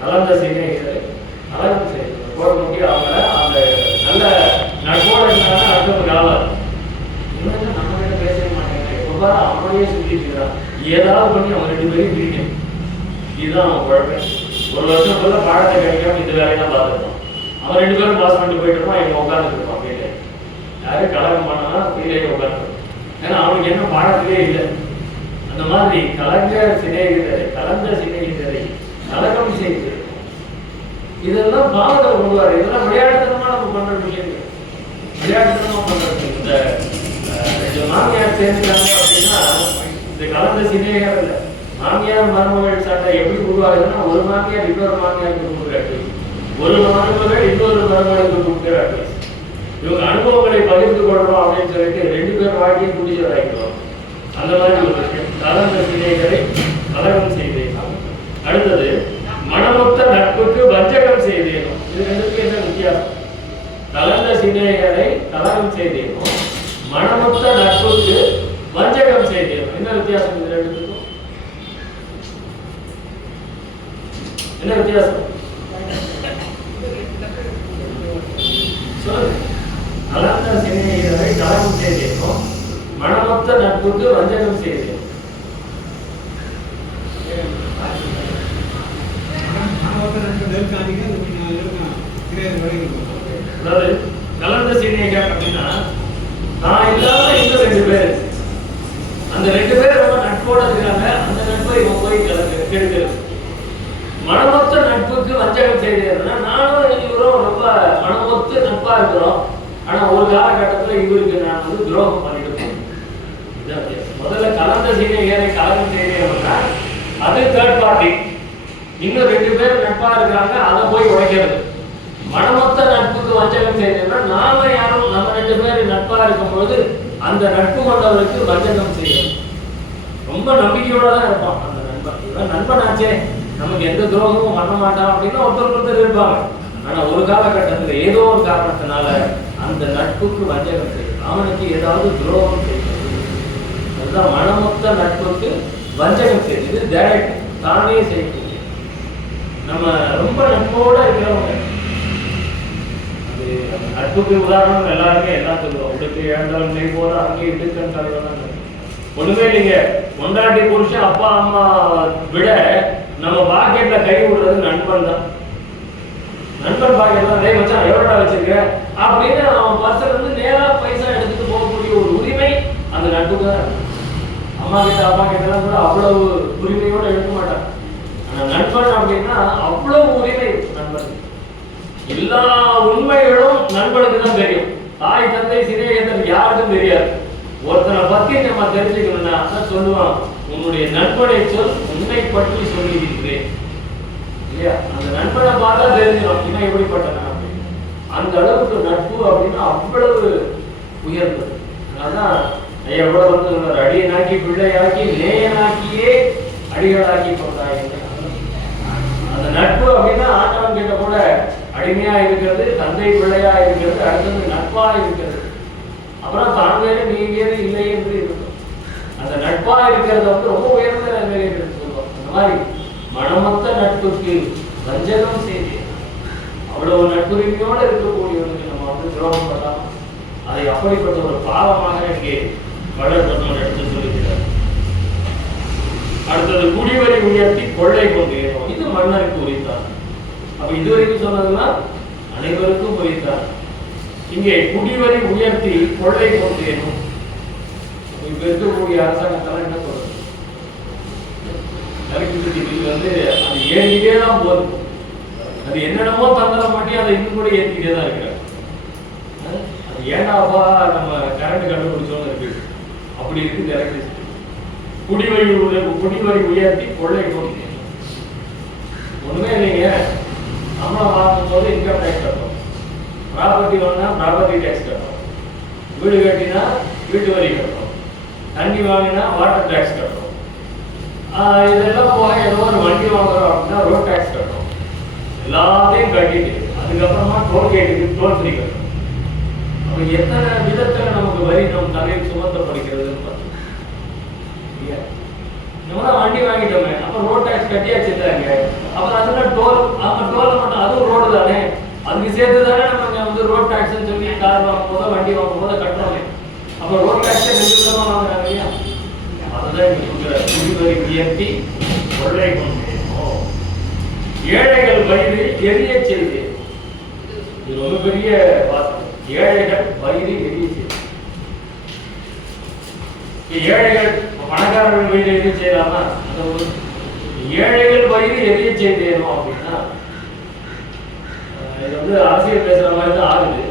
கலந்த சிநேகிதரை கலகம் செய்தேன் போட முடியும். அவங்க அந்த நல்ல நட்போட இருந்தாங்கன்னா அடுத்த ஒரு காலம் இன்னும் நம்ம கிட்ட பேசவே மாட்டேங்க. எப்போ அவனையே சுற்றிக்கிறான். ஏதாவது பண்ணி அவங்க 2 பேரையும் பிரிக்கணும். இதுதான் அவன் குழப்பம். ஒரு வருஷம் போல பாடத்தை கிடைக்காம இந்த வேலையை தான் பார்த்துருப்பான். அவன் 2 பேரும் பாஸ் பண்ணிட்டு போயிட்டு இருப்பான். இவங்க உட்காந்துருப்பான் வீட்டில். யாரும் கலகம் பண்ணானா வீட்டிலேயே உட்காந்துருப்பான். ஏன்னா அவனுக்கு என்ன பாடத்திலே இல்லை. அந்த மாதிரி கலந்த சிநேகிதரை கலகம் செய்து இதெல்லாம் பாவத்தை கொண்டுவார். இதெல்லாம் விளையாட்டுத்தனமா நம்ம பண்ற விஷயங்கள். விளையாட்டுத்தனமா பண்றது. இந்த மாமியார் சேர்ந்துட்டாங்க அப்படின்னா இந்த கலந்த சிநேகம் இல்லை. மாமியார் மருமகள் சண்டை எப்படி உருவாகுதுன்னா ஒரு மாமியார் இன்னொரு மாமியாருக்கு கொடுக்குற அட்வைஸ், ஒரு மருமகள் இன்னொரு மருமகளுக்கு கொடுக்குற அட்வைஸ். இவங்க அனுபவங்களை பகிர்ந்து கொள்ளணும் அப்படின்னு சொல்லிட்டு 2 பேர் வாழ்க்கையும் குடிச்சவராயிக்கிறோம். அந்த மாதிரி ஒரு விஷயம். கலந்த சிநேகரை கலகம் செய்தேன். அடுத்தது மனமொத்த நட்புக்கு வஞ்சகம் செய்தேனும். இது 2க்கும் என்ன வித்தியாசம்? கலந்த சிநேகரை கலகம் செய்தேனும், மனமொத்த நட்புக்கு வஞ்சகம் செய்தேனும். என்ன வித்தியாசம் இது 2க்கும்? என்ன வித்தியாசம் சொல்லுங்க. கலந்த சிநேகிதரை கலகம் செய்தேனும், மனமொத்த நட்புக்கு வஞ்சகம் செய்தேன். அதாவது கலந்த சிநேகம் அப்படின்னா நான் இல்லாம இன்னும் 2 பேர், அந்த 2 பேர் ரொம்ப நட்போட இருக்காங்க. அந்த நட்பை இவன் போய் கெடுக்கிறது. மனமொத்த நட்புக்கு வஞ்சகம் செய்ததுன்னா நானும் இவரும் ரொம்ப மனமொத்த நட்பா இருக்கிறோம். ஆனா ஒரு காலகட்டத்தில் இவருக்கு நான் வந்து துரோகம் பண்ணிட்டு போறேன். முதல்ல கலந்த சிநேகரை கலகம் செய்தேன்னா அது தேர்ட் பார்ட்டி. இன்னும் 2 பேர் நட்பா இருக்காங்க, அதை போய் உடைக்கிறது. மனமொத்த நட்புக்கு வஞ்சகம் செய்ததுன்னா நாம யாரும் நம்ம 2 பேர் நட்பா இருக்கும்போது அந்த நட்பு கொண்டவருக்கு வஞ்சகம் செய்யணும். ரொம்ப நம்பிக்கையோட தான் இருப்பான் அந்த நண்பன். இவன் நண்பனாச்சே, நமக்கு எந்த துரோகமும் பண்ண மாட்டான் அப்படின்னு ஒருத்தர் இருப்பாங்க. ஆனா ஒரு காலகட்டத்தில் ஏதோ ஒரு காரணத்தினால அந்த நட்புக்கு வஞ்சகம் செய்யும். அவனுக்கு ஏதாவது துரோகம் செய்யும். அதுதான் மனமொத்த நட்புக்கு வஞ்சகம் செய்யுது. இது டைரக்ட், தானே செய்யக்கூடிய. நம்ம ரொம்ப நட்போட இருக்கிறவங்க, அது நட்புக்கு உதாரணம் எல்லாருமே எல்லாம் சொல்லுவோம். உடுக்கு இழந்தாலும் நெய் போல அங்கே இடுக்கன் தலைவன். ஒண்ணுமே இல்லைங்க. கொண்டாட்டி புருஷன் அப்பா அம்மா விட நம்ம பாக்கெட்ல கை விடுறது நண்பன் தான். நண்பன் பாக்கெட்லாம் அதே வச்சா எவ்வளோடா வச்சிருக்க அப்படின்னு அவன் பர்சன் வந்து நேரா பைசா எடுத்துட்டு போகக்கூடிய ஒரு உரிமை அந்த நட்புக்கு தான். அம்மா கிட்ட அப்பா கிட்டலாம் கூட அவ்வளவு உரிமையோட எடுக்க மாட்டான். ஆனா நண்பன் அப்படின்னா அவ்வளவு உரிமை நண்பன். எல்லா உண்மைகளும் நண்பனுக்கு தான் தெரியும். தாய் தந்தை சிநேகிதர் யாருக்கும் தெரியாது. ஒருத்தனை பத்தி நம்ம தெரிஞ்சுக்கணும்னா அதான் சொல்லுவான், உன்னுடைய நண்பனை சொல், உன்னை பற்றி சொல்லியிருக்கிறேன் இல்லையா? அந்த நண்பனை பார்த்தா தெரிஞ்சிடும் இன்னும் எப்படிப்பட்ட அப்படின்னு. அந்த அளவுக்கு நட்பு அப்படின்னா அவ்வளவு உயர்ந்தது. அதனால்தான் எவ்வளவு வந்து அடியனாக்கி பிள்ளையாக்கி நேயனாக்கியே அடிகளாக்கி கொண்டாய். அந்த நட்பு அப்படின்னா ஆண்டவன் கிட்ட கூட அடிமையா இருக்கிறது, தந்தை பிள்ளையா இருக்கிறது, அடுத்தது நட்பா இருக்கிறது, அப்புறம் தான் வேறு நீ வேறு இல்லை என்று இருக்கும். அந்த நட்பா இருக்கிறது வந்து ரொம்ப உயர்ந்த நிலையில் சொல்லுவோம். அந்த மாதிரி மனமொத்த நட்புக்கு வஞ்சகம் செய்து அவ்வளவு நட்புரிமையோடு இருக்கக்கூடியவனுக்கு நம்ம வந்து துரோகம் பண்ணலாம். அதை அப்படிப்பட்ட ஒரு பாவமாக இங்கே வளர்த்தோம் எடுத்து சொல்லுகிறார். அடுத்தது குடிவரி உயர்த்தி கொள்ளை கொண்டு ஏறும். இது மன்னருக்கு உரித்தான். அப்ப இதுவரைக்கும் சொன்னதுன்னா அனைவருக்கும் உரித்தான். இங்கே குடிவரி உயர்த்தி கொள்ளை கொண்டு ஏறும். இப்ப இருக்கக்கூடிய அரசாங்கத்தால என்ன சொல்றது? எலக்ட்ரிசிட்டி பில் வந்து அது ஏறிக்கிட்டே தான் போகுது. அது என்னென்னமோ தந்திரம் பண்ணி அதை இன்னும் கூட ஏற்றிக்கிட்டே தான் இருக்கிறாங்க. அது ஏன்னாப்பா நம்ம கரண்ட் கண்டுபிடிச்சோன்னு இருக்கு. அப்படி இருக்குது எலக்ட்ரிசிட்டி. குடிவரி உயர்த்தி கொள்ளை கொண்டு ஒண்ணுமே இல்லைங்க. சம்பளம் வாங்கும் போது இன்கம் டேக்ஸ் கட்டணும், ப்ராப்பர்ட்டி வாங்கினா ப்ராப்பர்ட்டி டேக்ஸ் கட்டணும், வீடு கட்டினா வீட்டு வரி கட்டணும், தண்ணி வாங்கினா வாட்டர் டேக்ஸ் கட்டணும், இதெல்லாம் போக ஏதோ ஒரு வண்டி வாங்குறோம் அப்படின்னா ரோட் டேக்ஸ் கட்டணும். எல்லாத்தையும் கட்டிட்டு அதுக்கப்புறமா டோல்கேட்டுக்கு டோல் ஃப்ரீ கட்டணும். அப்போ எத்தனை விதத்தில் நமக்கு வரி நம்ம தலையில் சுமத்தப்படுகிறதுன்னு பார்த்தோம். நம்ம வண்டி வாங்கிட்டோமே, அப்போ ரோட் டேக்ஸ் கட்டியாச்சு தாங்க. அப்புறம் அதெல்லாம் டோல், அவங்க டோல் மட்டும் அதுவும் ரோடு தானே, அதுக்கு சேர்த்து தானே நம்ம இங்கே வந்து ரோட் டேக்ஸ்ன்னு சொல்லி கார் வாங்கும் போதோ வண்டி வாங்கும் போதோ கட்டுறோமே. அப்போ ரோட் டேக்ஸே 2 விதமாக வாங்குறாங்க இல்லையா? அதுதான் இங்கே கொடுக்குற குடிவரி உயர்த்தி கொள்ளை கொண்டு ஏழைகள் வயிறு எரிய செய்து. இது ரொம்ப பெரிய வார்த்தை. ஏழைகள் வயிறு எரிய செய்து. ஏழைகள் பணக்காரர்கள் வயிறு எரிய செய்யலாமா? ஏழைகள் வயிறு எரிய செய்யணும் அப்படின்னா இது வந்து அரசியல் பேசுற மாதிரி தான் ஆகுது.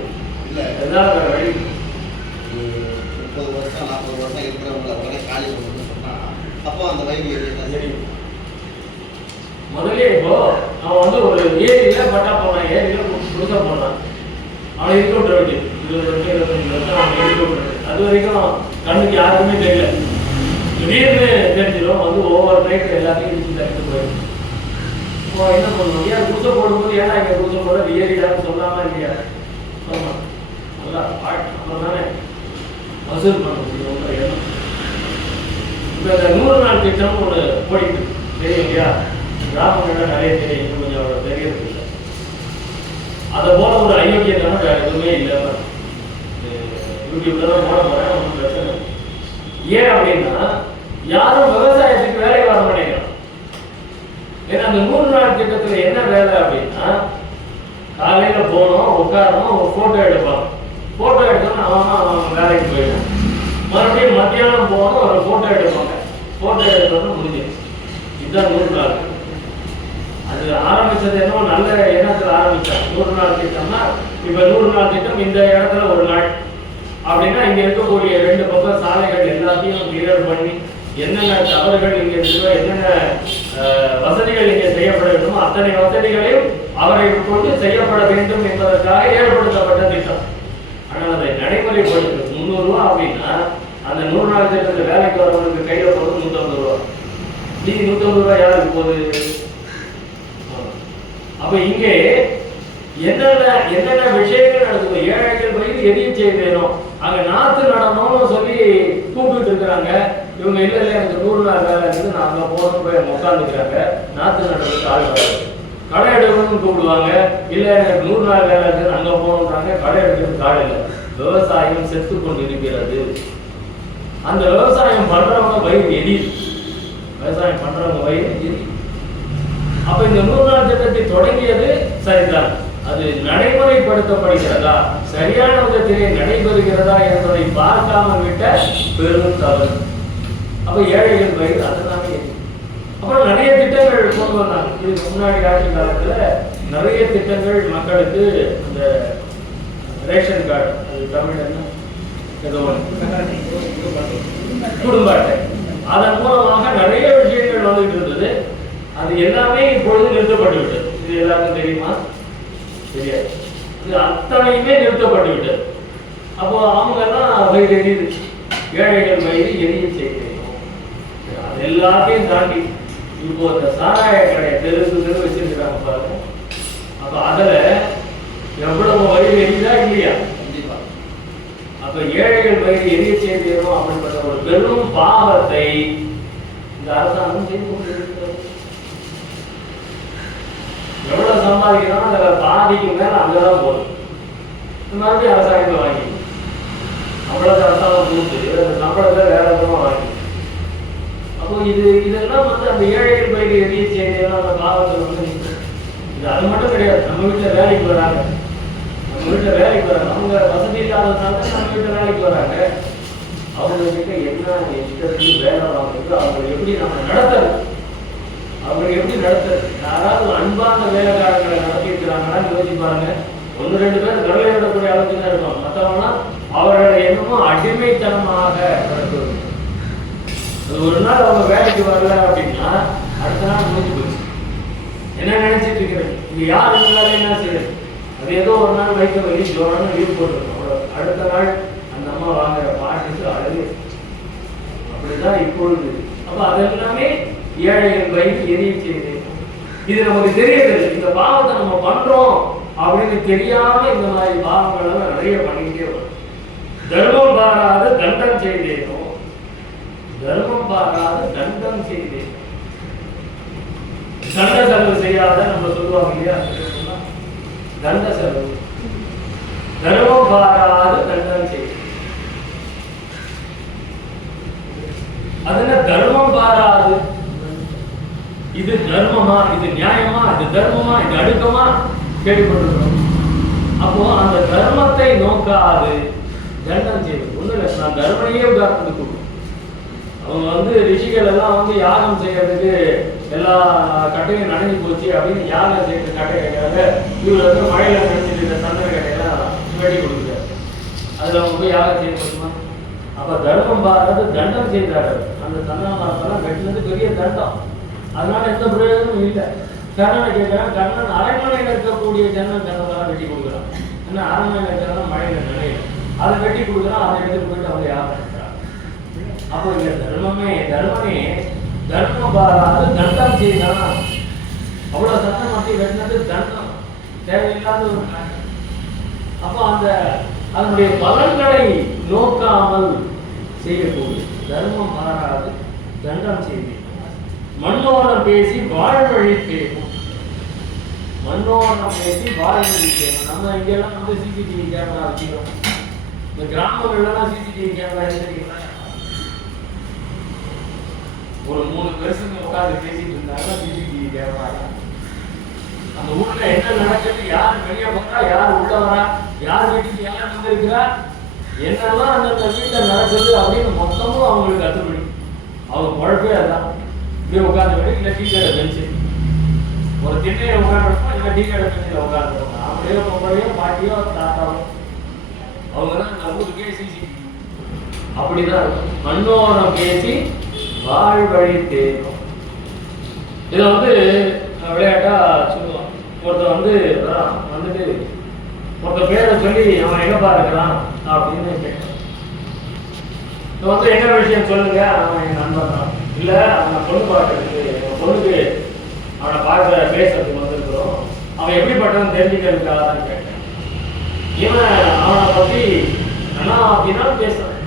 அதுதான் வழி. 30 வருஷம் 40 வருஷம் இருக்கிறவங்களை உடனே காலி பண்ணணும்னு சொன்னா அப்போ அந்த வயிறு எரிய சரி. முதல்ல இப்போ அவன் வந்து ஒரு ஏரியில பட்டா போனான், ஏரியில புதுசா போனான், அவனை இருக்க விட்டுற வேண்டியது 20 வருஷம் 25 வருஷம் அவனை இருக்க விட்டுறது. அது வரைக்கும் கண்ணுக்கு யாருக்குமே தெரியல. திடீர்னு தெரிஞ்சிடும் வந்து ஒவ்வொரு நைட்டு எல்லாத்தையும் இடிச்சு தட்டு போயிடும். இப்போ என்ன பண்ணணும்? ஏன் புதுசை போடும்போது ஏன்னா இங்கே புதுசை போட ஏரியான்னு சொல்லாம இல்லையா? ஆமாம், நல்லா அப்புறம் தானே வசூல் பண்ண முடியும் எண்ணம். இப்போ இந்த 100 நாள் திட்டம் ஒன்று போயிட்டு தெரியும் இல்லையா? கிராமங்கள்ல நிறைய தெரியும், கொஞ்சம் அவ்வளோ தெரியறது இல்லை. அதை போல ஒரு அயோக்கியத்தான வேற எதுவுமே இல்லாம யூடியூப்ல தான் போட போறேன், ஒன்றும் பிரச்சனை. ஏன் அப்படின்னா யாரும் விவசாயத்துக்கு வேலைக்கு வர மாட்டேங்கிறான். ஏன்னா அந்த 100 நாள் திட்டத்துல என்ன வேலை அப்படின்னா காலையில போனோம், உட்காரணும், ஒரு போட்டோ எடுப்பாங்க. போட்டோ எடுத்தோம்னா அவன் வேலைக்கு போயிடும். மறுபடியும் மத்தியானம் போனோம், ஒரு போட்டோ எடுப்பாங்க. போட்டோ எடுத்தோம்னா முடிஞ்சிடும். இதுதான் 100 நாள். அது ஆரம்பிச்சது என்னவோ நல்ல எண்ணத்துல ஆரம்பிச்சாங்க. 100 நாள் திட்டம்னா இப்ப 100 நாள் திட்டம் இந்த இடத்துல ஒரு நாள் அப்படின்னா இங்க இருக்கக்கூடிய 2 பக்கம் சாலைகள் எல்லாத்தையும் கிளியர் பண்ணி என்னென்ன தவறுகள் இங்க இருக்கோ, என்னென்ன வசதிகள் இங்கே செய்யப்பட வேண்டுமோ அத்தனை வசதிகளையும் அவரை கொண்டு செய்யப்பட வேண்டும் என்பதற்காக ஏற்படுத்தப்பட்ட திட்டம். ஆனால் அதை நடைமுறைப்படுத்த 300 ரூபா அப்படின்னா அந்த 100 நாள் திட்டத்தில் வேலைக்கு வரவங்களுக்கு கையில போகிறது 150 ரூபா. நீங்க 150 ரூபாய் யாருக்கு போகுது? அப்ப இங்கே என்னென்ன விஷயங்கள் நடக்குது? ஏழைகள் வயிறு எரிய செய்யணும், அங்க நாத்து நடணும்னு சொல்லி கூப்பிட்டு இருக்கிறாங்க. இவங்க இல்ல எனக்கு 100 நாள் வேலை இருக்குது, நான் அங்க போகணும் போய் உட்காந்துக்கிறாங்க. நாத்து நடுறதுக்கு ஆள் வராது. கடை எடுக்கணும்னு கூப்பிடுவாங்க, இல்ல எனக்கு 100 நாள் வேலை இருக்குது அங்க போகணுன்றாங்க. கடை எடுக்கிறதுக்கு ஆள் இல்லை. விவசாயம் செத்து கொண்டு இருக்கிறது. அந்த விவசாயம் பண்றவங்க வயிறு எரியுது. விவசாயம் பண்றவங்க வயிறு எரியுது. அப்ப இந்த 100 நாள் திட்டத்தை தொடங்கியது சரிதான். அது நடைமுறைப்படுத்தப்படுகிறதா, சரியான விதத்திலே நடைபெறுகிறதா என்பதை பார்க்காமல் விட்ட பெரும் தவறு. அப்ப ஏழைகள் வயிறு அதுதானே. அப்புறம் நிறைய திட்டங்கள் கொண்டு வந்தாங்க. இதுக்கு முன்னாடி ஆட்சி காலத்துல நிறைய திட்டங்கள் மக்களுக்கு, அந்த ரேஷன் கார்டு, அது தமிழ் என்ன ஏதோ குடும்ப அட்டை, அதன் மூலமாக நிறைய விஷயங்கள் வந்துட்டு இருந்தது. அது எல்லாமே இப்பொழுது நிறுத்தப்பட்டு விட்டது. இது எல்லாருக்கும் தெரியுமா? தெரியாது. இது அத்தனையுமே நிறுத்தப்பட்டு விட்டது. அப்போ அவங்க எல்லாம் வயிறு எரியுது, ஏழைகள் வயிறு எரிய செய்யணும். அது எல்லாத்தையும் தாண்டி இப்போ இந்த சாராய கடையை தெரு வச்சிருக்கிறாங்க பாருங்க. அப்ப அதுல எவ்வளவு வயிறு எரியுதா இல்லையா? கண்டிப்பா. அப்ப ஏழைகள் வயிறு எரிய செய்யணும் அப்படிப்பட்ட ஒரு பெரும் பாவத்தை இந்த அரசாங்கம் செய்து கொண்டிருக்கிறது. எவ்வளவு சம்பாதிக்கிறோம் அதுல பாதிக்கு மேல அங்கதான் போதும். மறுபடியும் அரசாங்கத்தை வாங்கி அவ்வளவு அரசாங்கம் கொடுத்து அந்த சம்பளத்தை வேற விதமா வாங்கி, அப்போ இதெல்லாம் வந்து அந்த ஏழைகள் பயிர் எரிய செய்யணும். அந்த பாவத்தை வந்து இது அது மட்டும் கிடையாது. நம்ம வீட்டுல வேலைக்கு வராங்க, அவங்க வசதி இல்லாததுனால நம்ம வீட்டுல வேலைக்கு வராங்க. அவங்க கிட்ட என்ன இஷ்டத்துக்கு வேலை வாங்குறது, அவங்க எப்படி நம்ம நடத்துறது, யாராவது அன்பான வேலைக்காரங்களை நடத்திருக்கிறாங்கன்னு யோசிச்சு பாருங்க. 1-2 பேர் கடலை விடக்கூடிய அளவுக்கு தான் இருக்கும். மற்றவங்களாம் அவர்களை என்னமோ அடிமைத்தனமாக நடத்துவது. ஒரு நாள் அவங்க வேலைக்கு வரல அப்படின்னா அடுத்த நாள் முடிஞ்சு போச்சு. என்ன நினைச்சிட்டு இருக்கிறேன், இங்க யார் இந்த வேலை என்ன செய்யுது, அது ஏதோ ஒரு நாள் வைக்க வழி ஜோரான லீவ் போட்டுருக்கோம். அடுத்த நாள் அந்த அம்மா அம்மா வாங்குற பாட்டுக்கு அழகு. அப்படிதான் இப்பொழுது. அப்ப அதெல்லாமே ஏழைகள் வயிறு எரிய செய்து. இது நமக்கு தெரியவில்லை. இந்த பாவத்தை நம்ம பண்றோம் அப்படின்னு தெரியாம இந்த மாதிரி பாவங்கள் எல்லாம் நிறைய பண்ணிக்கிட்டே வரும். தர்மம் பாராது தண்டம் செய்தேனோ, தர்மம் பாராது தண்டம் செய்தேன். தண்ட செலவு செய்யாத நம்ம சொல்லுவாங்க இல்லையா, தண்ட செலவு. தர்மம் பாராது தண்டம் செய்தேன். அதுல தர்மம் பாராது, இது தர்மமா, இது நியாயமா, இது தர்மமா, இது அடுக்கமா கேள்விப்பட்டிருக்கிறோம். அப்போ அந்த தர்மத்தை நோக்காது தண்டம் செய்வது. ஒண்ணு இல்லை, நான் தர்மனையே உதாரணத்துக்கு கொடுக்கும். அவங்க ரிஷிகள் எல்லாம் யாகம் செய்யறதுக்கு எல்லா கட்டையும் நனைஞ்சு போச்சு அப்படின்னு யாகம் செய்யறது கட்டை கேட்கறாங்க. இவர் மழையில நினைச்சிட்டு இந்த சந்தன கட்டையெல்லாம் வெட்டி கொடுக்குறாரு. அதுல அவங்க போய் யாகம் செய்ய முடியுமா? அப்ப தர்மம் பாராது தண்டம் செய்தாரு. அந்த சந்தன மரத்தெல்லாம் வெட்டினது பெரிய தண்டம். அதனால எந்த பிரயோஜனமும் இல்லை. கர்ணனை கேட்கிறான், கர்ணன் அரண்மனையில் இருக்கக்கூடிய ஜன்னெல்லாம் வெட்டி கொடுக்குறான். ஏன்னா அரண்மனையில் இருக்கிறதா மழையில நினைவு அதை வெட்டி கொடுக்குறான். அதை எடுத்துட்டு போயிட்டு அவங்க யாகம் இருக்கிறான். அப்போ இங்க தர்மனே தர்மம் பாராது தண்டம் செய்தான். அவ்வளவு சட்டம் மாற்றி வெட்டினது தண்டம், தேவையில்லாத ஒரு காரியம். அப்போ அதனுடைய பலன்களை நோக்காமல் செய்யக்கூடிய தர்மம் பாராது தண்டம் செய்தேன். மண்ணோரம் பேசி வாழ்வழித்தேனும், மண்ணோரம் பேசி வாழ்வழித்தேனும். நம்ம இங்கெல்லாம் சிசிடிவி கேமரா வச்சுக்கிறோம். இந்த கிராமங்கள்லாம் சிசிடிவி கேமரா தெரியுங்களா? ஒரு 3 பேருங்க உட்காந்து பேசிட்டு இருந்தாங்கன்னா சிசிடிவி கேமரா. அந்த ஊர்ல என்ன நடக்குது, யார் வெளியே போறா, யார் உள்ள வரா, யார் வீட்டுக்கு யார் வந்திருக்கிறா, என்னெல்லாம் அந்த வீட்டுல நடக்குது அப்படின்னு மொத்தமும் அவங்களுக்கு கத்துப்படி. அவங்க குழப்பே அதான். இப்படியே உட்காந்து விட இல்லை டீ கடை பெஞ்சு, ஒரு திண்ணையை உட்காந்துருப்போம், இல்லை டீ கடை பெஞ்சில் உட்காந்துருப்போம். அப்படியே பொம்பளையோ பாட்டியோ தாத்தாவோ அவங்க தான் அந்த ஊருக்கே சிசிடிவி. அப்படிதான் இருக்கும். மண்ணோரம் பேசி வாழ்வழித்தேனும். இதை விளையாட்டா சொல்லுவான். ஒருத்தர் வந்துட்டு ஒருத்தர் பேரை சொல்லி அவன் எங்கப்பா இருக்கிறான் அப்படின்னு கேட்டான். என்ன விஷயம் சொல்லுங்க. அவன் என் நண்பன் தான். இல்ல அவனை பொண்ணு பார்க்கறதுக்கு, என் பொண்ணுக்கு அவனை பார்க்க பேசுறதுக்கு வந்திருக்கிறோம். அவன் எப்படிப்பட்டவன் தெரிஞ்சுக்கிறதுக்காக கேட்டேன். இவன் அவனை பத்தி அண்ணா அப்படின்னா பேசுறான்.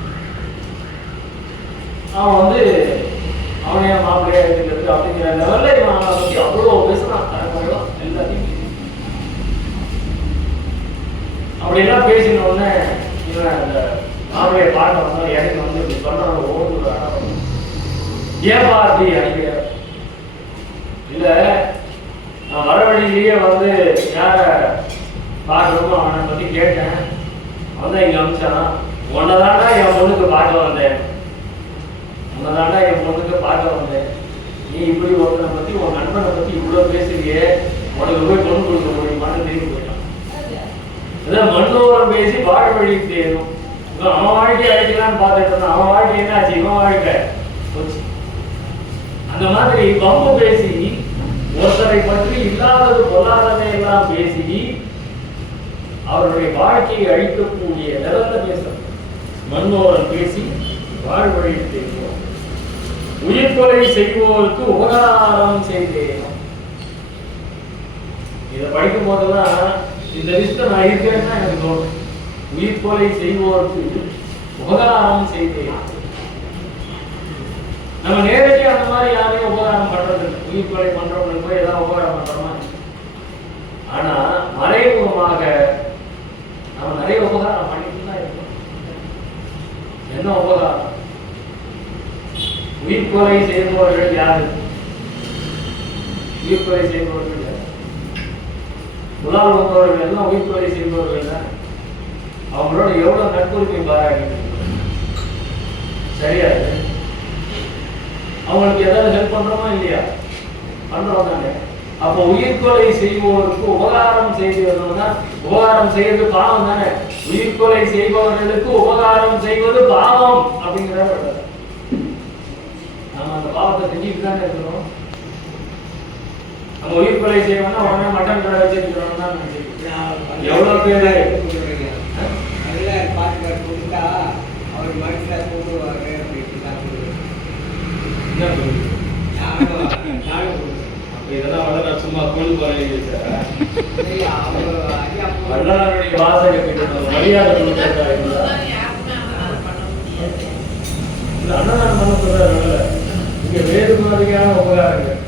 அவன் அவனைய மாப்பிள்ளையா இருக்கிறது அப்படிங்கிற லெவல்ல இவன் அவனை பத்தி அவ்வளவு பேசுறான். எல்லாத்தையும் அப்படியெல்லாம் பேசின உடனே இவன் அந்த மாப்பிள்ளைய பார்க்க வந்தாலும் எனக்கு இப்படி சொன்ன ஓடுற ஏன் அப்படி அடிக்கிற இல்ல, நான் வர வழியிலேயே யார பார்க்கணும் அவனை பத்தி கேட்டேன். அவன் இங்க அமிச்சான். உன்னதாண்டா என் பொண்ணுக்கு பார்க்க வந்தேன், உன்னதாண்டா என் பொண்ணுக்கு பார்க்க வந்தேன். நீ இப்படி ஒருத்தனை பத்தி உன் நண்பனை பத்தி இவ்வளவு பேசுறியே, உனக்கு போய் பொண்ணு கொடுக்க முடியுமான்னு திரும்பி போயிட்டான். அதான் மண்ணோரம் பேசி வாழ்வழி தேரும். அவன் வாழ்க்கையை அழைக்கலான்னு பார்த்துட்டு இருந்தான். அவன் வாழ்க்கை என்ன ஆச்சு? இவன் வாழ்க்கை போச்சு. அந்த மாதிரி வம்பு பேசி ஒருத்தரை பற்றி இல்லாதது பொல்லாததை எல்லாம் பேசி அவருடைய வாழ்க்கையை அழிக்கக்கூடிய நிலத்த பேச மண்ணோரம் பேசி வாழ்வழி தேரும். உயிர்கொலை செய்வோருக்கு உபகாரம் செய்தேன். இதை படிக்கும் போதெல்லாம் இந்த லிஸ்ட் நான் இருக்கேன்னா எனக்கு தோணும். உயிர்கொலை செய்வோருக்கு உபகாரம் செய்தேன். நம்ம நேரடியாக அந்த மாதிரி யாரையும் உபகாரம் பண்றது இல்லை. உயிர்கொலை பண்றவங்களுக்கு போய் ஏதாவது உபகாரம் பண்றோமா? ஆனா மறைமுகமாக நம்ம நிறைய உபகாரம் பண்ணிட்டு தான் இருக்கோம். என்ன உபகாரம்? உயிர்கொலை செய்பவர்கள் யாரு? உயிர்கொலை செய்பவர்கள் யாரு? புலால் வந்தவர்கள் எல்லாம் உயிர்கொலை செய்பவர்கள் தான். அவங்களோட எவ்வளவு நட்புரிமை பாராட்டி சரியா? அவங்களுக்கு ஏதாவது ஹெல்ப் பண்றோமா இல்லையா? பண்றோம் தானே. அப்போ உயிர்கொலை செய்வோருக்கு உபகாரம் செய்வதுன்னா உபகாரம் செய்வது பாவம் தானே. உயிர்கொலை செய்பவர்களுக்கு உபகாரம் செய்வது பாவம் அப்படிங்கிறத நம்ம அந்த பாவத்தை செஞ்சுட்டு தானே இருக்கிறோம். நம்ம உயிர்கொலை செய்வோம்னா உடனே மட்டன் கடை வச்சிருக்கிறோம் தான். எவ்வளவு பேர் அவருக்கு மனசுல கூப்பிடுவாங்க அப்படின்னு தான் என்ன சொல்லுங்க நானும் அப்போ இதெல்லாம் வந்து நான் சும்மா கோயில் போகிறேன் அவங்க ஐயா வள்ளலாருடைய வாசகத்துக்கு நம்ம மரியாதை கொடுத்தா இருந்தா இந்த அன்னதானம் பண்ண சொல்றாருல்ல இங்க வேறு மாதிரியான உபகாரங்கள்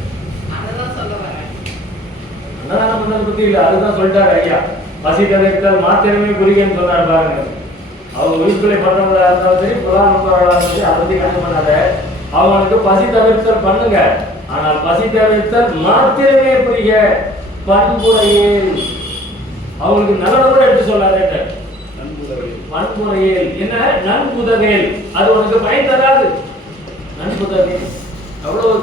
அன்னதானம் பண்ணதை பத்தி இல்ல அதுதான் சொல்லிட்டாரு ஐயா பசி தவிர்த்தால் மாத்திரமே குறிகன்னு சொன்னார் பாருங்க அவங்க உயிர்கொலை பண்றவங்களா இருந்தாலும் சரி புறாணங்களா இருந்தாலும் சரி அதை பத்தி கஷ்டம் பண்ணாத அவங்களுக்கு பசி தவிர்த்தல் பண்ணுங்க ஆனால் பசி தவிர்த்தல் மாத்திரமே புரிய பண்புரையில் அவங்களுக்கு நல்ல கூட எடுத்து சொல்லாதே பண்புரையில் என்ன நன்புதவேல் அது உனக்கு பயன் தராது நன்புதவேல் அவ்வளவு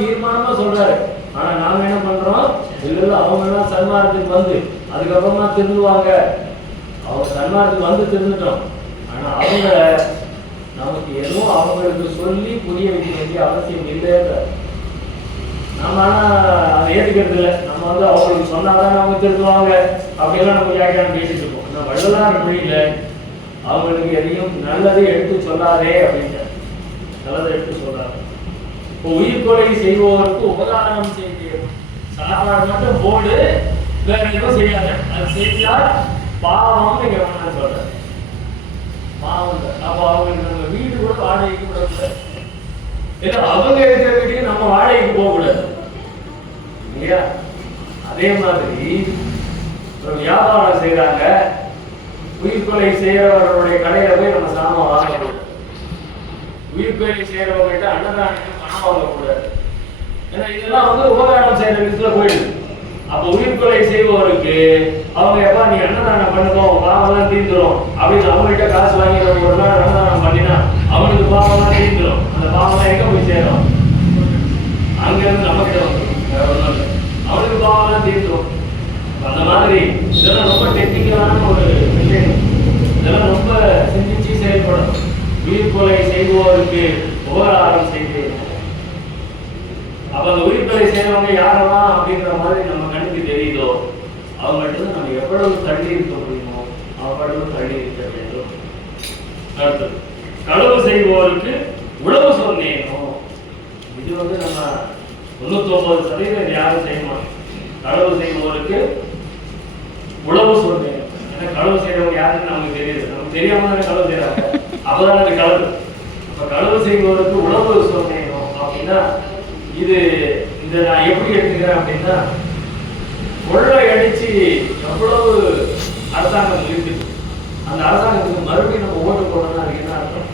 தீர்மானமா சொல்றாரு ஆனா நாம என்ன பண்றோம் இல்ல அவங்க எல்லாம் சன்மார்க்கத்துக்கு வந்து அதுக்கப்புறமா திருந்துவாங்க அவங்க சன்மார்க்கத்துக்கு வந்து திருந்துட்டோம் ஆனா அவங்க நமக்கு எதுவும் அவங்களுக்கு சொல்லி புரிய வைக்க வேண்டிய அவசியம் இல்லை நாம ஆனா அதை ஏத்துக்கிறது இல்லை நம்ம வந்து அவங்களுக்கு சொன்னாதான் அவங்க திருந்துவாங்க அப்படியெல்லாம் நம்ம வியாக்கியானம் பேசிட்டு இருக்கோம் ஆனா வள்ளலார் மொழியில அவங்களுக்கு எதையும் நல்லதை எடுத்து சொல்லாதே அப்படின்னு நல்லதை எடுத்து சொல்லாது இப்போ உயிர்கொலை செய்வோருக்கு உபகாரம் செய்ய சாப்பாடு மட்டும் போடு வேற எதுவும் செய்யாத அது செய்தால் பாவம் நீங்க வேணாம் சொல்ற பாவம் அப்போ அவங்களுக்கு நம்ம வீடு கூட வாடகைக்கு விடக்கூடாது ஏன்னா அவங்க இருக்கிற வீட்டுக்கு நம்ம வாடகைக்கு போக கூடாது இல்லையா அதே மாதிரி ஒரு வியாபாரம் செய்யறாங்க உயிர்கொலை செய்யறவர்களுடைய கடையில போய் நம்ம சாமான் வாங்கக்கூடாது உயிர்கொலை செய்யறவங்ககிட்ட அன்னதானத்துக்கு பணம் வாங்கக்கூடாது ஏன்னா இதெல்லாம் வந்து உபகாரம் செய்யற விதத்துல போயிடுது அப்ப உயிர்கொலை செய்பவருக்கு அவங்க எப்பா நீ அன்னதானம் பண்ணுதோ பாவம்லாம் தீர்ந்துடும் அப்படின்னு அவங்ககிட்ட காசு வாங்கி நம்ம ஒரு நாள் அன்னதானம் பண்ணினா அவனுக்கு பாவம்லாம் தீர்ந்துடும் அந்த பாவம்லாம் எங்க போய் சேரும் அங்க இருந்து நமக்கிட்ட வந்துடும் வேற ஒன்றும் இல்லை அவனுக்கு பாவம்லாம் தீர்ந்துடும் அந்த மாதிரி இதெல்லாம் ரொம்ப டெக்னிக்கலான ஒரு விஷயம் இதெல்லாம் ரொம்ப சிந்திச்சு செயல்படும் உயிர்கொலை செய்பவருக்கு உபகாரம் செய்து அப்ப அந்த உயிர்கொலை செய்யறவங்க யாரெல்லாம் அப்படிங்கிற மாதிரி நம்ம கண்ணுக்கு தெரியுதோ அவங்கள்ட்ட நம்ம எவ்வளவு தள்ளி இருக்க முடியுமோ அவ்வளவு தள்ளி இருக்க வேண்டும். அடுத்தது களவு செய்பவருக்கு உழவு சொன்னேனோ இது வந்து நம்ம 99% யாரும் செய்ய மாட்டோம். களவு செய்பவருக்கு உழவு சொன்னேன் ஏன்னா களவு செய்யறவங்க யாருன்னு நமக்கு தெரியுது நமக்கு தெரியாம தானே களவு செய்யறாங்க அப்பதான் அது களவு. அப்ப களவு செய்பவருக்கு உழவு சொன்னேனோ அப்படின்னா இது இதை நான் எப்படி எடுத்துக்கிறேன் அப்படின்னா கொள்ளை அடிச்சு எவ்வளவு அரசாங்கம் இருக்குது அந்த அரசாங்கத்துக்கு மறுபடியும் நம்ம ஓட்டு போடணும்னா அதுக்கு என்ன அர்த்தம்?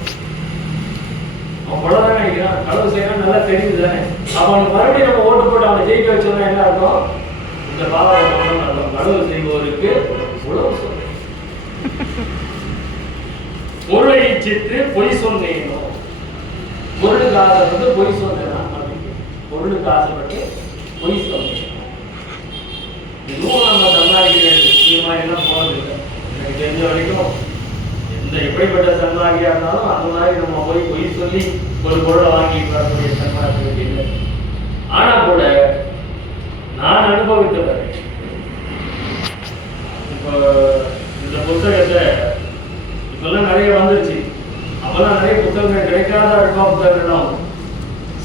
அவன் கொள்ளை தானே அடிக்கிறான் களவு செய்யறான் நல்லா தெரியுது தானே அவனுக்கு மறுபடியும் நம்ம ஓட்டு போட்டு அவனை ஜெயிக்க வச்சோம்னா என்ன அர்த்தம்? இந்த பாவம் அர்த்தம் களவு செய்பவருக்கு உழவு சொன்னேன் பொருளை சிற்று பொய் சொன்னேனோ பொருளுக்காக வந்து பொய் சொன்னேன் பொருளுக்கு ஆசைப்பட்டு பொய் சொன்னேன் இதுவும் நம்ம சன்மார்க்கியெல்லாம் போனது இல்லை எனக்கு தெரிஞ்ச வரைக்கும் எந்த எப்படிப்பட்ட சன்மார்க்கியா இருந்தாலும் அந்த மாதிரி நம்ம போய் பொய் சொல்லி ஒரு பொருளை வாங்கிட்டு வரக்கூடிய சன்மார்க்கம் இல்லை. ஆனா கூட நான் அனுபவித்தவர் இப்போ இந்த புத்தகத்தை இப்பெல்லாம் நிறைய வந்துருச்சு அப்பெல்லாம் நிறைய புத்தகங்கள் கிடைக்காத அல்பா புத்தகங்கள்லாம்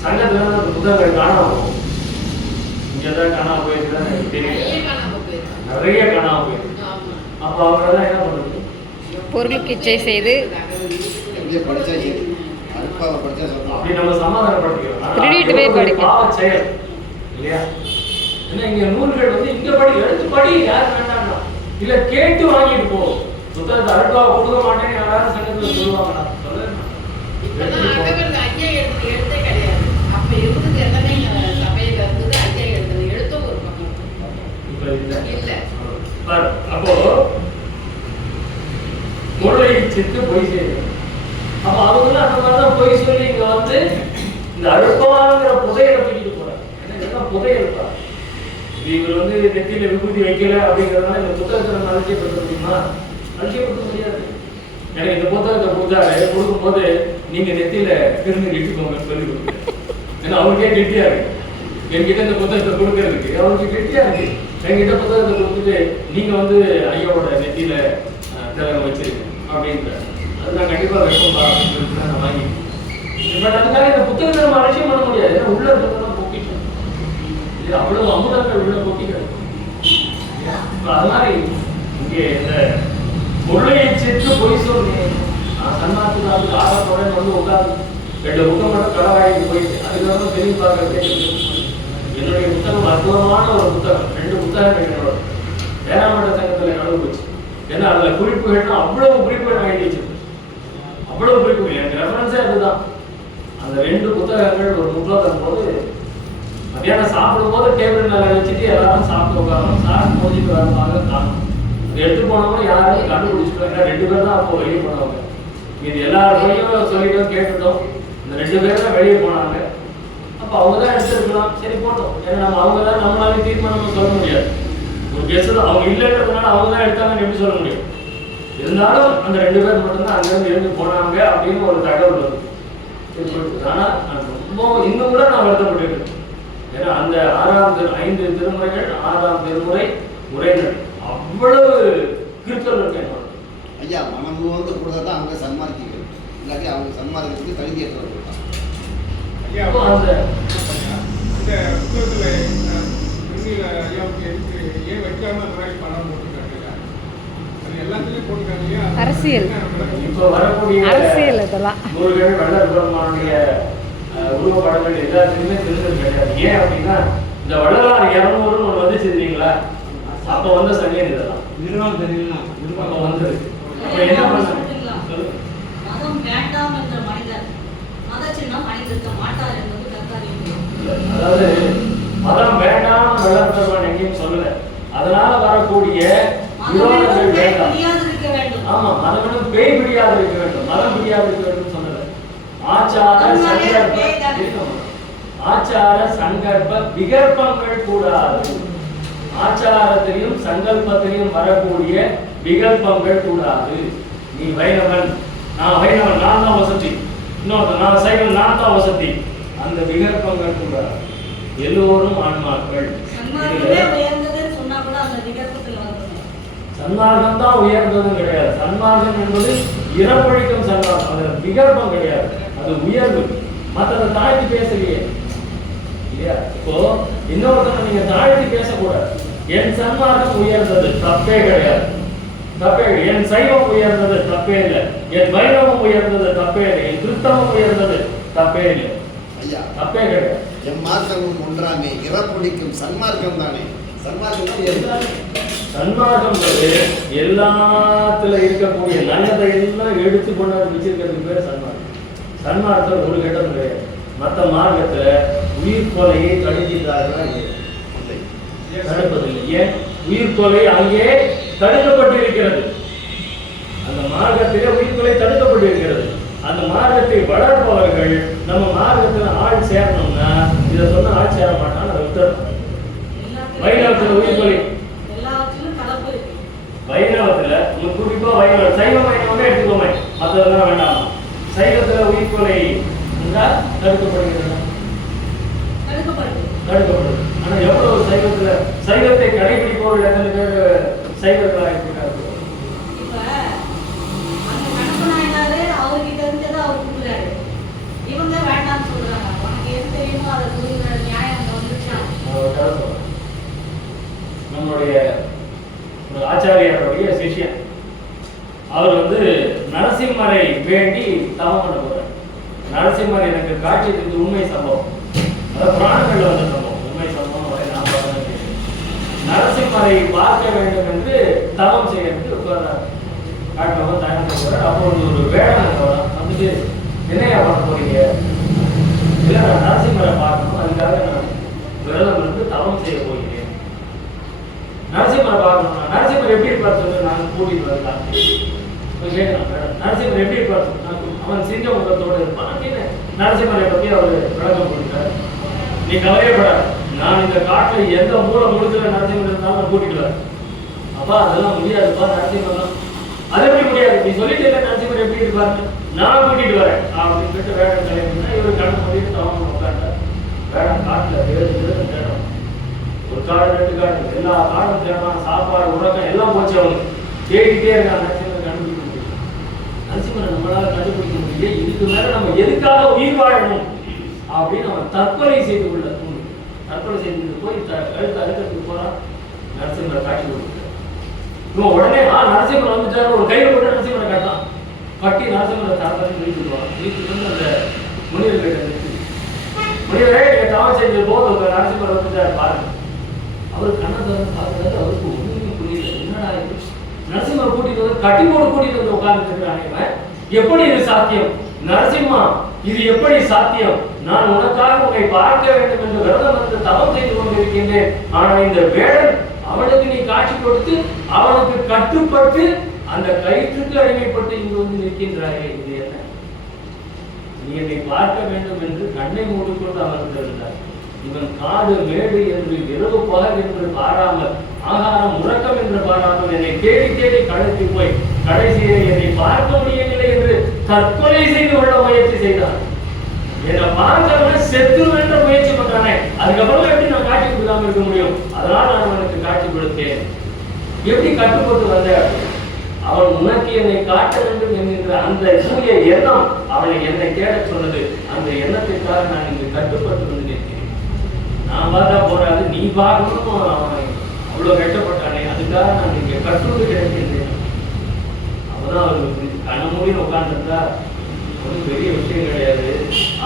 சங்கத்துல அந்த புத்தகங்கள் காணாம இங்கதான் காணாம போயிருக்குதான் எனக்கு தெரியல நிறைய காணாம போயிருக்கு. அப்ப அவங்கெல்லாம் என்ன பண்றது பொருளுக்கு இச்சை செய்து அப்படி நம்ம சமாதானப்படுத்திக்கிறோம் திருடிட்டு போய் படிக்க பாவ செயல் இல்லையா? ஏன்னா இங்க நூல்கள் வந்து இங்க படி எடுத்து படி யார் வேண்டாம்னா இல்ல கேட்டு வாங்கிட்டு போ புத்தகத்தை அல்பா கொடுக்க மாட்டேன்னு யாராவது சங்கத்துல சொல்லுவாங்க சொல்ல அப்போ பொருளை சித்து பொய் செய்யணும். அப்ப அவங்க அந்த மாதிரிதான் பொய் சொல்லி இங்க வந்து இந்த அழுப்பாங்கிற புதையலை தூக்கிட்டு போறாங்க. என்ன புதையல் தான் இவர் வந்து நெத்தியில விபூதி வைக்கல அப்படிங்கிறதுனால இந்த புத்தகத்தை அலட்சியப்படுத்த முடியுமா? அலட்சியப்படுத்த முடியாது. எனக்கு இந்த புத்தகத்தை கொடுத்தாரு கொடுக்கும்போது நீங்க நெத்தியில திரும்பி இட்டுக்கோங்கன்னு சொல்லி கொடுக்குறேன். ஏன்னா அவருக்கே கெட்டியா இருக்கு என்கிட்ட இந்த புத்தகத்தை கொடுக்கறதுக்கு அவருக்கு கெட்டியா இருக்கு. என்கிட்ட புத்தகத்தை கொடுத்துட்டு நீங்க வந்து ஐயாவோட நெத்தியில திலகம் வச்சிருக்கேன் அப்படின்ற அது நான் கண்டிப்பாக வைப்போம்பா அப்படின்னு சொல்லிட்டு தான் நான் வாங்கி. பட் அதுக்காக இந்த புத்தகத்தை நம்ம அலட்சியம் பண்ண முடியாது. ஏன்னா உள்ள இருக்கிறதெல்லாம் பொக்கிட்டோம் இது அவ்வளவு அமுதங்கள் உள்ள பொக்கிகள். அது மாதிரி இங்கே இந்த பொருளையை சேர்த்து பொய் சொல்லி சன்மாத்துக்கு ஆர்வத்தோட வந்து உட்காந்து 2 புத்தகம் மட்டும் கடை வாங்கிட்டு போயிட்டு அதுக்கப்புறம் திரும்பி பார்க்கறதே என்னுடைய புத்தகம் அற்புதமான ஒரு புத்தகம். 2 புத்தகங்கள் என்னோட வேளாண்மை சங்கத்தில் கடவு போச்சு. ஏன்னா அதில் குறிப்புகள்னா அவ்வளவு குறிப்புகள் வாங்கி வச்சிருக்கு. அவ்வளவு குறிப்புகள் எனக்கு ரெஃபரன்ஸே அதுதான். அந்த 2 புத்தகங்கள் ஒரு முற்றோதன் போது மத்தியானம் சாப்பிடும் போது டேபிள் மேலே வச்சுட்டு எல்லாரும் சாப்பிட்டு உட்காரணும். சாப்பிட்டு முடிச்சுட்டு வரமாக காணும். அது எடுத்து போனவங்க யாரும் கண்டுபிடிச்சிட்டோம். ஏன்னா 2 பேர் தான் அப்போ வெளியே போனவங்க. இது எல்லாருக்கையும் சொல்லிட்டோம் கேட்டுட்டோம். இந்த 2 பேர் தான் வெளியே போனாங்க. அப்போ அவங்க தான் எடுத்துருக்கலாம். சரி போட்டோம். ஏன்னா நம்ம அவங்க தான் நம்மளால தீர்மானம் சொல்ல முடியாது. ஒரு கெஸ்ட் தான் அவங்க இல்லைன்றதுனால அவங்க தான் எடுத்தாங்கன்னு எப்படி சொல்ல முடியும். இருந்தாலும் அந்த 2 பேர் மட்டும்தான் அங்கேருந்து இருந்து போனாங்க அப்படின்னு ஒரு தகவல் வருது. ஆனால் ரொம்ப இன்னும் கூட நான் வருத்தப்பட்டிருக்கேன். ஏன்னா அந்த 5 திருமுறைகள் 6ஆம் திருமுறை உரைகள் அவ்வளவு கிருத்தல் இருக்கேன். ஐயா மனம் வந்து கூட தான் அவங்க சன்மார்க்கிகள் இல்லாட்டி அவங்க சன்மார்க்கத்துக்கு கல்வி ஏற்றவர்கள். ஐயா அந்த புத்தகத்தில் ஐயாவுக்கு எதுக்கு ஏன் வைக்காம அந்த மாதிரி பணம் போட்டுருக்காங்க? அது எல்லாத்துலேயும் போட்டுருக்காங்க. அரசியல் இப்போ வரக்கூடிய அரசியல் இதெல்லாம் நூல்கள் வள்ளல் பெருமானுடைய உருவப்படங்கள் எல்லாத்துக்குமே தெரிஞ்சது கிடையாது. ஏன் அப்படின்னா இந்த வள்ளலார் 200 ஒன்று வந்துச்சு தெரியுங்களா? அப்போ வந்த சங்கேன் இதெல்லாம் நிறுவனம் தெரியல. அப்போ வந்தது. அப்போ என்ன பண்ண மதம் வேண்டாம் என்ற மனிதர் மத சின்னம் அணிந்திருக்க மாட்டார் என்பது கருத்தாரியம். அதாவது மதம் வேண்டாம் வள்ளல் பெருமான் எங்கேயும் சொல்லல. அதனால வரக்கூடிய விரோதங்கள் வேண்டாம். ஆமா மதம் பேய் பிடியாது இருக்க வேண்டும். மதம் பிடியாது இருக்க வேண்டும் சொன்னது. ஆச்சார சங்கல்ப விகல்பங்கள் கூடாது. ஆச்சாரத்திலையும் சங்கல்பத்திலையும் வரக்கூடிய விகல்பங்கள் கூடாது. நீ வைணவன், நான் வைணவன், நான் தான் வசதி, இன்னொருத்தன் நான் சைவன், நான் தான் வசதி, அந்த விகல்பங்கள் கூடாது. எல்லோரும் ஆன்மாக்கள். சன்மார்க்கம் தான் உயர்ந்ததும் கிடையாது. சன்மார்க்கம் என்பது இறப்பழிக்கும் சன்மார்க்கம். அது விகல்பம் கிடையாது, அது உயர்வு. மற்றதை தாழ்த்தி பேசலையே இல்லையா? இப்போ இன்னொருத்தனை நீங்க தாழ்த்தி பேசக்கூடாது. என் சன்மார்க்கம் உயர்ந்தது தப்பே கிடையாது, தப்பே. என் சைவம் உயர்ந்தது தப்பே இல்லை, என் வைணவம் உயர்ந்தது தப்பே இல்லை, என் கிறிஸ்தவம் உயர்ந்தது தப்பே இல்லை, ஐயா தப்பே கிடையாது. என் மார்க்கமும் ஒன்றாமே இறப்பொழிக்கும் சன்மார்க்கம் தானே. சன்மார்க்கம் சன்மார்க்கம்ன்றது எல்லாத்துல இருக்கக்கூடிய நல்லதை எல்லாம் எடுத்து கொண்டாந்து வச்சிருக்கிறதுக்கு பேர் சன்மார்க்கம். சன்மார்க்கம் ஒரு கட்டம் கிடையாது. மற்ற மார்க்கத்துல உயிர் கொலையை தடுக்கிறார்கள், தடுப்பதில்லை. ஏன்? உயிர் கொலை அங்கே தடுக்கப்பட்டிருக்கிறது. அந்த மார்க்கத்திலே உயிர் கொலை தடுக்கப்பட்டிருக்கிறது. அந்த மார்க்கத்தை வளர்ப்பவர்கள் நம்ம மார்க்கத்தில் ஆள் சேரணும்னா இதை சொன்ன ஆள் சேர மாட்டான்னு அதை விட்டுறோம். வைணவத்தில் உயிர் கொலை, வைணவத்துல குறிப்பா வைணவ சைவ வைணவமே எடுத்துக்கோமே, மற்றதெல்லாம் வேண்டாம். சைவத்துல உயிர் கொலை தடுக்கப்படுகிறது, தடுக்கப்படுது. ஆனா எவ்வளவு சைவத்துல சைவத்தை கடைபிடிப்பவர்கள் எத்தனை பேர் சைவர்களாக இருக்கிறார்கள்? நம்மளுடைய ஒரு ஆச்சாரியருடைய சிஷ்யன் அவர் வந்து நரசிம்மரை வேண்டி தவம் பண்ண போறார். நரசிம்மர் எனக்கு காட்சி தந்து உண்மை சம்பவம், அதாவது புராணங்கள்ல வந்த சம்பவம், உண்மை சம்பவம். நரசிம்மரை பார்க்க வேண்டும் என்று தவம் செய்யறதுக்கு காட்டவும் தயார் போறார். அப்போது ஒரு வேடன் வந்துட்டு என்னையா பண்ண போறீங்க? இல்லை நான் நரசிம்மரை பார்க்கணும், அதுக்காக நான் விரதம் இருந்து தவம் செய்ய போகிறேன். நரசிம்மரை பார்க்கணும்னா நரசிம்மர் எப்படி இருப்பார் சொல்லி நான் கூட்டிட்டு வரலாம் கேட்கலாம். நரசிம்மர் எப்படி இருப்பார்? அவன் சிங்க முகத்தோடு இருப்பான். நரசிம்மரை பத்தி அவர் விளக்கம் கொடுத்தார். நீ கவலையப்படாது, நான் இந்த காட்டில் எந்த மூல முழுக்கிற நரசிம்மர் இருந்தாலும் நான் கூட்டிட்டு வரேன். அப்பா அதெல்லாம் முடியாதுப்பா, நரசிம்மர் அது எப்படி முடியாது? நீ சொல்லிட்டு இருக்க நரசிம்மர் எப்படி இருப்பாரு, நான் கூட்டிட்டு வரேன் அப்படின்னு சொல்லிட்டு வேடம் தலைவர்னா இவர் கணக்கு பண்ணிட்டு தவம் உட்காண்டார். வேடம் காட்டுல தேடும், ஒரு காடு 2 காடு எல்லா காடும் தேடலாம். சாப்பாடு உறக்கம் எல்லாம் போச்சு. அவங்க தேடிட்டே இருக்காங்க. நரசிம்மர் கண்டுபிடிக்க முடியும். நரசிம்மரை நம்மளால கண்டுபிடிக்க முடியல, இதுக்கு மேல நம்ம எதுக்காக உயிர் வாழணும் அப்படின்னு அவன் தற்கொலை செய்து கொள்ள தூண்டு. தற்கொலை செய்து போய் கழுத்து அறுக்கிறதுக்கு போறான். நரசிம்மரை காட்சி கொடுக்குறார். இவன் உடனே நரசிம்மர் வந்துட்டாரு, ஒரு கையில் போட்டு நரசிம்மரை காட்டான். கட்டி நரசிம்மரை தரத்தரன்னு நிறுத்திடுவான். நிறுத்திட்டு வந்து அந்த முனிவர்கிட்ட நிறுத்தி, முனிவரே நீங்க தவறு செஞ்சது போது நரசிம்மர் வந்துட்டாரு பாருங்க. அவர் கண்ணதாரன் பார்க்கறது அவருக்கு ஒண்ணுமே புரியல. என்னடா இது, நரசிம்மர் கூட்டிட்டு வந்து கட்டி போட்டு கூட்டிட்டு வந்து உட்கார்ந்து இருக்கிறாங்க, எப்படி இது சாத்தியம்? நரசிம்மா, இது எப்படி சாத்தியம்? நான் உனக்காக உன்னை பார்க்க வேண்டும் என்று விரதம் வந்து தவம் செய்து கொண்டிருக்கின்றேன். ஆனால் இந்த வேடன் அவனுக்கு நீ காட்சி கொடுத்து அவனுக்கு கட்டுப்பட்டு அந்த கயிற்றுக்கு அடிமைப்பட்டு இங்கு வந்து நிற்கின்றாயே, இது என்ன? நீ என்னை பார்க்க வேண்டும் என்று கண்ணை மூடிக்கொண்டு அமர்ந்திருந்தார். இவன் காடு மேடு என்று இரவு பகல் என்று பாராமல், ஆகாரம் உறக்கம் என்று பாராமல் என்னை தேடி தேடி கடைக்கு போய் கடைசியில் என்னை பார்க்க முடியவில்லை என்று தற்கொலை செய்து கொள்ள முயற்சி செய்தான். என்னை பார்க்கறவன செத்து என்ற முயற்சி பண்றானே, அதுக்கப்புறம் எப்படி நான் காட்சி கொடுக்காம இருக்க முடியும்? அதனால் நான் அவனுக்கு காட்சி கொடுத்தேன். எப்படி கட்டுப்பட்டு வந்தேன்? அவன் உனக்கு என்னை காட்ட வேண்டும் என்கின்ற அந்த சூரிய எண்ணம் அவனை என்னை தேட சொன்னது. அந்த எண்ணத்திற்காக நான் இங்கு கட்டுப்பட்டு வந்து நிற்கிறேன். நான் பார்த்தா போறாது, நீ பார்க்கணும். அவனை அவ்வளவு கஷ்டப்பட்டானே, அதுக்காக நான் இங்க கட்டுண்டு கிடைக்கின்றேன். அவதான் அவருக்கு கண்ணமூடின்னு உட்கார்ந்துருந்தா ஒன்றும் பெரிய விஷயம் கிடையாது.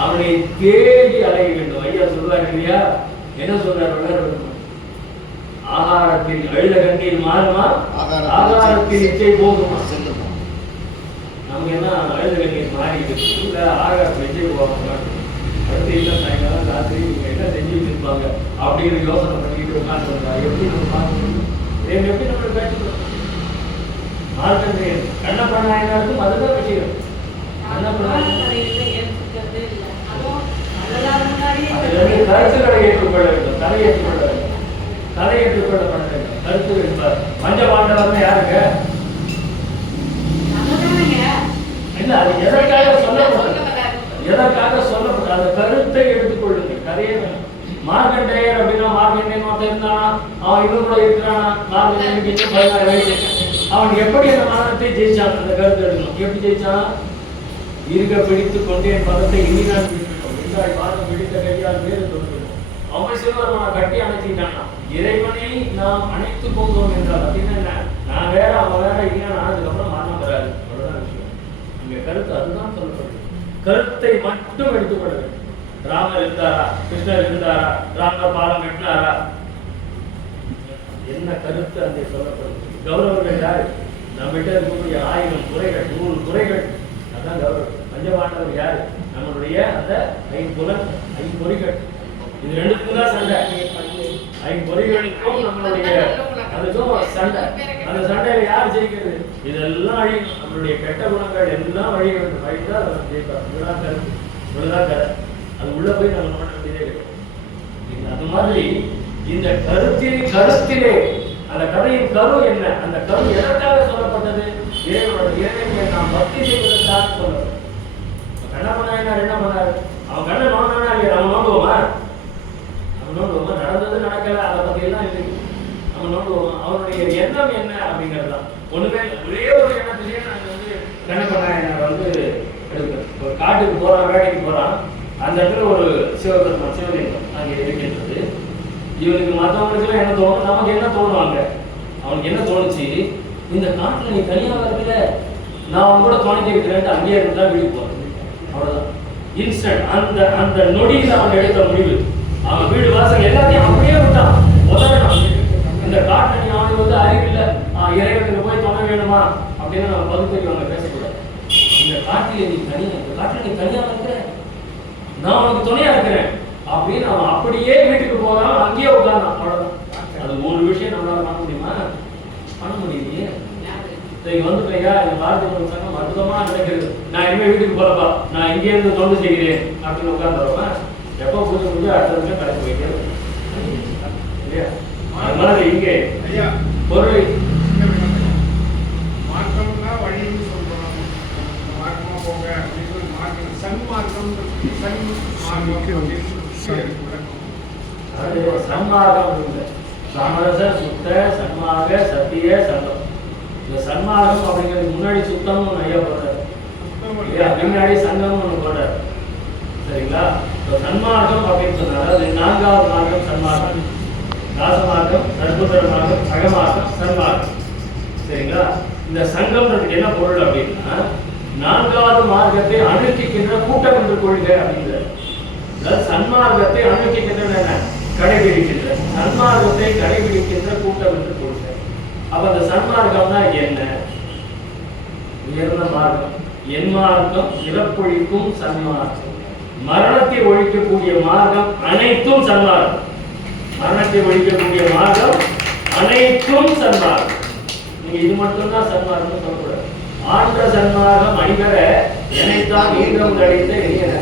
அவனை தேடி அலைய வேண்டும். ஐயா சொல்றாரு இல்லையா, என்ன சொல்றாரு? ஆகாரத்தில் அழுத கண்ணீர் மாறுமா, ஆகாரத்தில் இச்சை போகுமா? நமக்கு என்ன அழுத கண்ணீர் மாறிட்டு ஆகாரத்தில் இச்சை போவாங்க. அடுத்து இல்லை சாயங்காலம் ராத்திரி இவங்க என்ன செஞ்சு வச்சிருப்பாங்க அப்படிங்கிற யோசனை பண்ணிட்டு உட்காந்துருந்தா எப்படி நம்ம பார்க்க முடியும்? எப்படி நம்ம பேச்சு மார்க்கண்டேயன் கண்ணப்பண்ண நாயனாருக்கும் அதுதான் விஷயம். கருத்துக்களை ஏற்றுக்கொள்ள வேண்டும், தலை ஏற்றுக்கொள்ள வேண்டும், தலை ஏற்றுக்கொள்ளப்பட வேண்டும். கருத்து என்பார். பஞ்ச பாண்டவர்னா யாருங்க? இல்ல, அது எதற்காக சொல்லப்பட்டது? எதற்காக சொல்லப்பட்டது? அந்த கருத்தை எடுத்துக்கொள்ளுங்க. கதையே மார்க்கண்டேயர் அப்படின்னா மார்க்கண்டேயன் ஒருத்தன் இருந்தானா, அவன் இவன் கூட இருக்கிறானா, மார்க்கண்டேயனுக்கு 16 வயசு. அவன் எப்படி அந்த மரணத்தை ஜெயிச்சான்? அந்த கருத்து எடுக்கணும். எப்படி ஜெயிச்சான்? இருக்க பிடித்துக் கொண்டு என் பதத்தை இனி நான் பிடித்தோம், பாதம் பிடித்த கையால் வேறு தொடுக்கிறோம். அவன் சிறுவரமான கட்டி அணைச்சிட்டானா, இறைவனை நாம் அணைத்து போகிறோம் என்றால் அப்படின்னா நான் வேற அவன் வேற இல்லையா, ஆனதுக்கப்புறம் மரணம் வராது. அவ்வளவுதான் விஷயம். இங்க கருத்து அதுதான் சொல்லப்படுது. கருத்தை மட்டும் எடுத்துக்கொள்ள வேண்டும். ராமர் இருந்தாரா, கிருஷ்ணர் இருந்தாரா, ராமர் பாலம் கட்டினாரா, என்ன கருத்து அங்கே சொல்லப்படுது? கௌரவர்கள் யாரு? நம்மகிட்ட இருக்கக்கூடிய 1000 குறைகள், 100 குறைகள், அதான் கௌரவம். பஞ்சபாண்டவர் யாரு? நம்மளுடைய அந்த 5 இது ரெண்டுக்கும் தான் சண்டை. 5 பொறிகளுக்கும் நம்மளுடைய அதுக்கும் சண்டை. அந்த சண்டையில யார் ஜெயிக்கிறது? இதெல்லாம் அழியும். நம்மளுடைய கெட்ட குணங்கள் எல்லாம் அழிய வேண்டும். அழிந்தால் அவர் ஜெயிப்பார். இதுதான் கருத்து, இவ்வளவுதான் கதை. அது உள்ள போய் நம்ம நோட்ட வேண்டியதே கிடையாது. அது மாதிரி இந்த கருத்திலே அந்த கதையின் கரு என்ன? அந்த கரு எதற்காக சொல்லப்பட்டது? இறைவனை நாம் பக்தி செய்வதற்காக சொல்லப்பட்டது. கண்ணப்பநாயனார் என்ன பண்ணாரு? அவன் கண்ணை நோண்டானா இல்லையா? நம்ம நோண்டுவோமா? நடந்தது நடக்கல, அதை பத்தி எல்லாம் இல்லை. நம்ம நோண்டுவோமா? அவனுடைய எண்ணம் என்ன அப்படிங்கிறதுதான். ஒண்ணுமே ஒரே ஒரு எண்ணத்திலேயே நாங்கள் வந்து கண்ணப்பநாயனார் வந்து எடுக்கிறோம். ஒரு காட்டுக்கு போறான், வேலைக்கு போறான். அந்த இடத்துல ஒரு சிவலிங்கம் அங்கே இருக்கின்றது. இவனுக்கு மற்றவங்களுக்குலாம் என்ன தோணும்? நமக்கு என்ன தோணுவாங்க? அவனுக்கு என்ன தோணுச்சு? இந்த காட்டுல நீ தனியாக இருக்கல, நான் அவன் கூட துணைக்கு இருக்கிறேன், அங்கேயே இருந்தா வீட்டுக்கு போறேன். அவ்வளவுதான். இன்ஸ்டன்ட். அந்த நொடியில் அவன் எடுத்த முடிவு. அவன் வீடு வாசல் எல்லாத்தையும் அப்படியே விட்டான். உதறணும். இந்த காட்டை நீ அவனுக்கு வந்து அறிவில்லை, இறைவனுக்கு போய் துணை வேணுமா அப்படின்னு நம்ம பகுத்தறிவாங்க பேசக்கூடாது. இந்த காட்டில நீ தனியா இருக்கிற, நான் உனக்கு துணையா இருக்கிறேன் அப்படின்னு அவன் அப்படியே வீட்டுக்கு போகாம அங்கேயே உட்கார்ந்தான். அவ்வளவுதான். அது ஒரு விஷயம் நம்மளால பண்ண முடியுமா? பண்ண முடியலையே. வந்துட்டேயா, இந்த பாரதிய சங்கம் அற்புதமா நடக்கிறது, நான் இனிமே வீட்டுக்கு போறப்பா, நான் இங்கே இருந்து தொண்டு செய்கிறேன் அப்படின்னு உட்கார்ந்துருவேன். எப்போ பூஜை முடிஞ்சு அடுத்த கடைக்கு போய்க்கிறேன் இல்லையா? அது மாதிரி இங்கே பொருளை மார்க்கம்னா வழின்னு சொல்றோம். மார்க்கமா போங்க அப்படின்னு சொல்லி மார்க்கம் சன்மார்க்கம் சன்மார்க்கம் இல்லை. சமரச சுத்த சன்மாக சத்திய சங்கம். இந்த சன்மார்க்கம் அப்படிங்கிறது முன்னாடி சுத்தமும் ஐயா போடுறாரு. இல்லையா? பின்னாடி சங்கம்னு ஒன்று போட்டார். சரிங்களா? இப்போ சன்மார்க்கம் அப்படின்னு சொன்னாலும் அது 4வது மார்க்கம் சன்மார்க்கம், தாசமார்க்கம், அற்புதர மார்க்கம், சகமார்க்கம், சன்மார்க்கம். சரிங்களா? இந்த சங்கம்ன்றதுக்கு என்ன பொருள் அப்படின்னா 4வது மார்க்கத்தை அனுஷ்டிக்கின்ற கூட்டம் என்று கொள்கை அப்படிங்கிறது. அதாவது சன்மார்க்கத்தை அனுஷ்டிக்கின்ற என்ன கடைபிடிக்கின்ற, சன்மார்க்கத்தை கடைபிடிக்கின்ற கூட்டம் என்று கொள்கை. அப்ப அந்த சன்மார்க்கம்னா என்ன? உயர்ந்த மார்க்கம். என் மார்க்கம் இறப்பொழிக்கும் சன்மார்க்கம். மரணத்தை ஒழிக்கக்கூடிய மார்க்கம் அனைத்தும் சன்மார்க்கம். மரணத்தை ஒழிக்கக்கூடிய மார்க்கம் அனைத்தும் சன்மார்க்கம். நீங்க இது மட்டும்தான் சன்மார்க்கம் சொல்லக்கூடாது. ஆன்ற சன்மார்க்கம் அணிவர எனைத்தான் ஈகம் அளித்த இணையனே.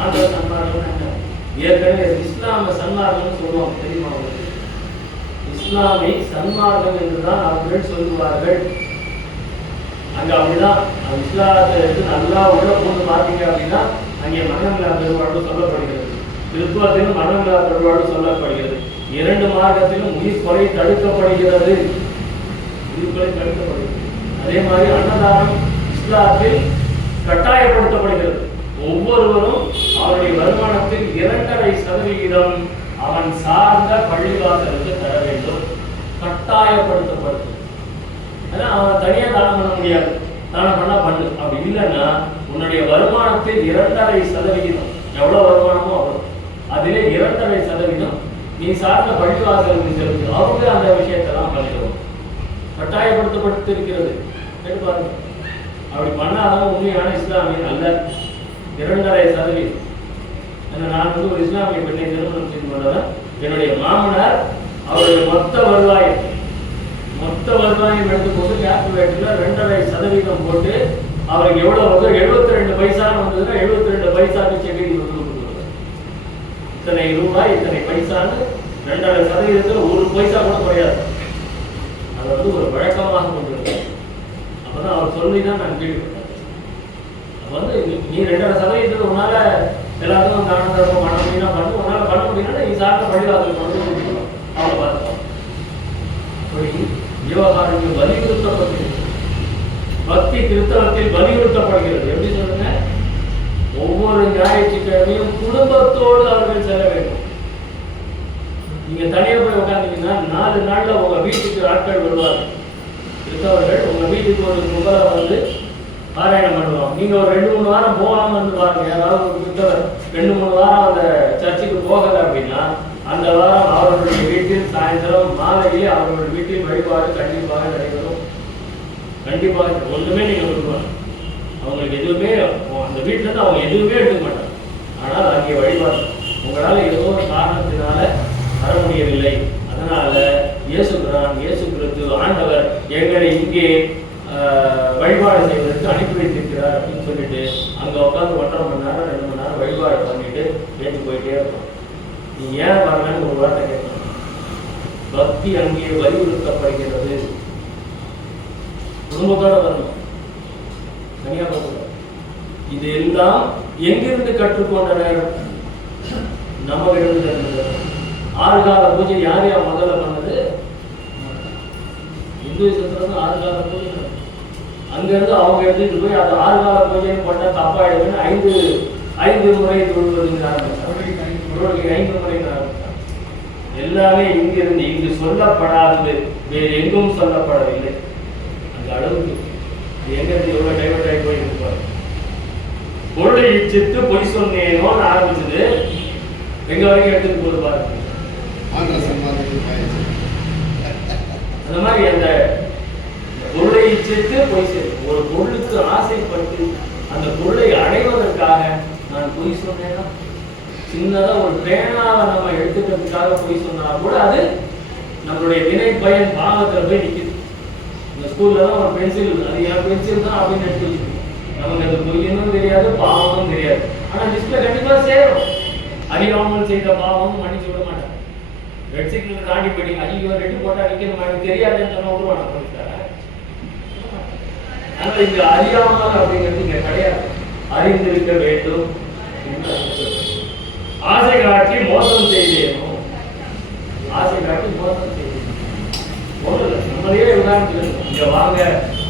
ஆன்ற சன்மார்க்கம் என்ன? ஏற்கனவே இஸ்லாம சன்மார்க்கம் சொல்லுவாங்க, தெரியுமா உங்களுக்கு? இஸ்லாமை சன்மார்க்கம் என்றுதான் அவர்கள் சொல்லுவார்கள். அங்க அப்படிதான் இஸ்லாத்தை எடுத்து நல்லா உள்ள போட்டு பார்த்தீங்க அப்படின்னா அங்கே மரணமில்லா பெருவாழ்வு சொல்லப்படுகிறது. கிறிஸ்துவத்திலும் மரணமில்லா பெருவாழ்வு சொல்லப்படுகிறது. 2 மார்க்கத்திலும் உயிர் கொலை தடுக்கப்படுகிறது. உயிர் கொலை தடுக்கப்படுகிறது. அதே மாதிரி அன்னதானம் இஸ்லாத்தில் கட்டாயப்படுத்தப்படுகிறது. ஒவ்வொருவரும் அவருடைய வருமானத்தில் 2.5% அவன் சார்ந்த பள்ளிவாசலுக்கு தர வேண்டும். கட்டாயப்படுத்தப்படுது. ஏன்னா அவன் தனியாக தானம் பண்ண முடியாது. தானம் பண்ணா பண்ணு. அப்படி இல்லைன்னா உன்னுடைய வருமானத்தில் 2.5% எவ்வளோ வருமானமோ அவ்வளோ, அதிலே 2.5% நீ சார்ந்த பள்ளிவாசலுக்கு செலுத்து. அவங்க அந்த விஷயத்தெல்லாம் பண்ணிடுவோம். கட்டாயப்படுத்தப்பட்டிருக்கிறது. கேட்டு பாருங்க. அப்படி பண்ணாதான் உண்மையான இஸ்லாமியன் அல்ல. 2.5%. நான் ஒரு இஸ்லாமிய பெண்ணை திருமணம் செய்து கொண்டவன். என்னுடைய மாமனார் அவருடைய மொத்த வருவாயும் எடுத்துக்கொண்டு கால்குலேட்டர்ல 2.5% போட்டு அவருக்கு எவ்வளவு வருதோ 72 பைசான்னு வந்ததுன்னா 72 பைசாக்கு செக் கொடுத்துருவாங்க. இத்தனை ரூபாய் இத்தனை பைசான்னு 2.5%த்துல 1 பைசா கூட குறையாது. அது வந்து ஒரு வழக்கமாக கொண்டிருக்கேன். அப்பதான் அவர் சொல்லிதான் நான் கேள்விப்பட்டேன். அப்ப வந்து நீ 2.5% உன்னால எல்லாத்துக்கும் தானம் தர்மம் பண்ண முடியும்னா பண்ணு, உன்னால பண்ண முடியும்னா நீ சார்ந்த பள்ளிவாசல் பண்ணணும். அவளை பார்த்துக்கலாம். அப்படி விவகாரங்கள் வலியுறுத்தப்படுகிறது. பக்தி கிறிஸ்தவத்தில் வலியுறுத்தப்படுகிறது. எப்படி சொல்லுங்க? ஒவ்வொரு ஞாயிற்றுக்கிழமையும் குடும்பத்தோடு அவர்கள் செல்ல வேண்டும். நீங்க தனியா போய் உட்காந்தீங்கன்னா 4 நாள்ல உங்க வீட்டுக்கு ஆட்கள் வருவார்கள். கிறிஸ்தவர்கள் உங்க வீட்டுக்கு ஒரு முகலை வந்து பாராயணம் பண்ணுவாங்க. நீங்க ஒரு 2-3 வாரம் போகாம வந்து பாருங்க. ஏதாவது ஒரு கிறிஸ்தவர் 2-3 வாரம் அந்த சர்ச்சுக்கு போகல அப்படின்னா அந்த வாரம் அவர்களுடைய வீட்டில் சாயந்தரம் மாலையிலே அவர்களுடைய வீட்டில் வழிபாடு கண்டிப்பாக நடைபெறும். கண்டிப்பாக ஒன்றுமே நீங்க விரும்புவாங்க. அவங்களுக்கு எதுவுமே அந்த வீட்டுல இருந்து அவங்க எதுவுமே எடுக்க மாட்டாங்க. ஆனால் அங்கே வழிபாடு உங்களால் ஏதோ ஒரு காரணத்தினால வர முடியவில்லை. அதனால இயேசு கிறிஸ்து ஆண்டவர் எங்களை இங்கே வழிபாடு செய்வதற்கு அனுப்பி வைத்திருக்கிறார் அப்படின்னு சொல்லிட்டு அங்க உட்காந்து 1.5 மணி நேரம் 2 மணி நேரம் வழிபாடு பண்ணிட்டு ஏற்றி போயிட்டே இருக்கும். நீ ஏன் வரலன்னு ஒரு வார்த்தை கேட்கணும். பக்தி அங்கே வலியுறுத்தப்படுகிறது. குடும்பத்தோட வரணும், தனியா போகக்கூடாது. இது எல்லாம் எங்கிருந்து கற்றுக்கொண்டனர்? நம்ம இருந்து கற்றுக்கொண்டனர். 6 கால பூஜை யார் முதல்ல பண்ணது? இந்துசத்துல 6 கால பூஜை. அங்கிருந்து அவங்க எடுத்துட்டு போய் அது 6 கால பூஜைன்னு போட்டா தப்பாயிடுதுன்னு 5 முறை தொழுவதுன்னு ஆரம்பிச்சாங்க. 5 முறை ஆரம்பிச்சாங்க. எல்லாமே இங்கிருந்து இங்கு சொல்லப்படாதது வேறு எங்கும் சொல்லப்படவில்லை. அந்த அளவுக்கு எங்க எவ்வளவு டைவர்ட் ஆகி போய் இருப்பாரு. பொருளை இச்சித்து பொய் சொன்னேனோன்னு ஆரம்பிச்சது எங்க வரைக்கும் எடுத்துட்டு போது பாருங்க. அந்த மாதிரி அந்த பொருளை இச்சித்து பொய் செய்யும். ஒரு பொருளுக்கு ஆசைப்பட்டு அந்த பொருளை அடைவதற்காக நான் பொய் சொன்னேன்னா, சின்னதா ஒரு பேனாவை நம்ம எடுத்துக்கிறதுக்காக பொய் சொன்னா கூட அது நம்மளுடைய வினை பயன் பாவத்துல போய் நிற்குது. இந்த ஸ்கூல்ல தான் ஒரு பென்சில், அது என் பென்சில் தான் அப்படின்னு எடுத்து வச்சுக்கணும். நமக்கு அது பொய்யனும் தெரியாது, பாவமும் தெரியாது. ஆனா லிஸ்ட்ல கண்டிப்பா சேரும். அறியாமல் செய்த பாவமும் மன்னிச்சு விட மாட்டாங்க. ரெட் சிக்னல் தாண்டி போயிட்டீங்க, ஐயோ ரெட்டு போட்டா நிக்கணும் எனக்கு தெரியாதுன்னு சொன்னா விடுவாங்க போலீஸ்கார. ஆனா இங்க அறியாமல் அப்படிங்கிறது இங்க கிடையாது. அறிந்திருக்க வேண்டும். ஆசை காட்டி மோசம் செய்யணும். ஆசை காட்டி மோசம் செய்யணும். நம்மளையே உதாரணத்துக்கு இங்க வாங்க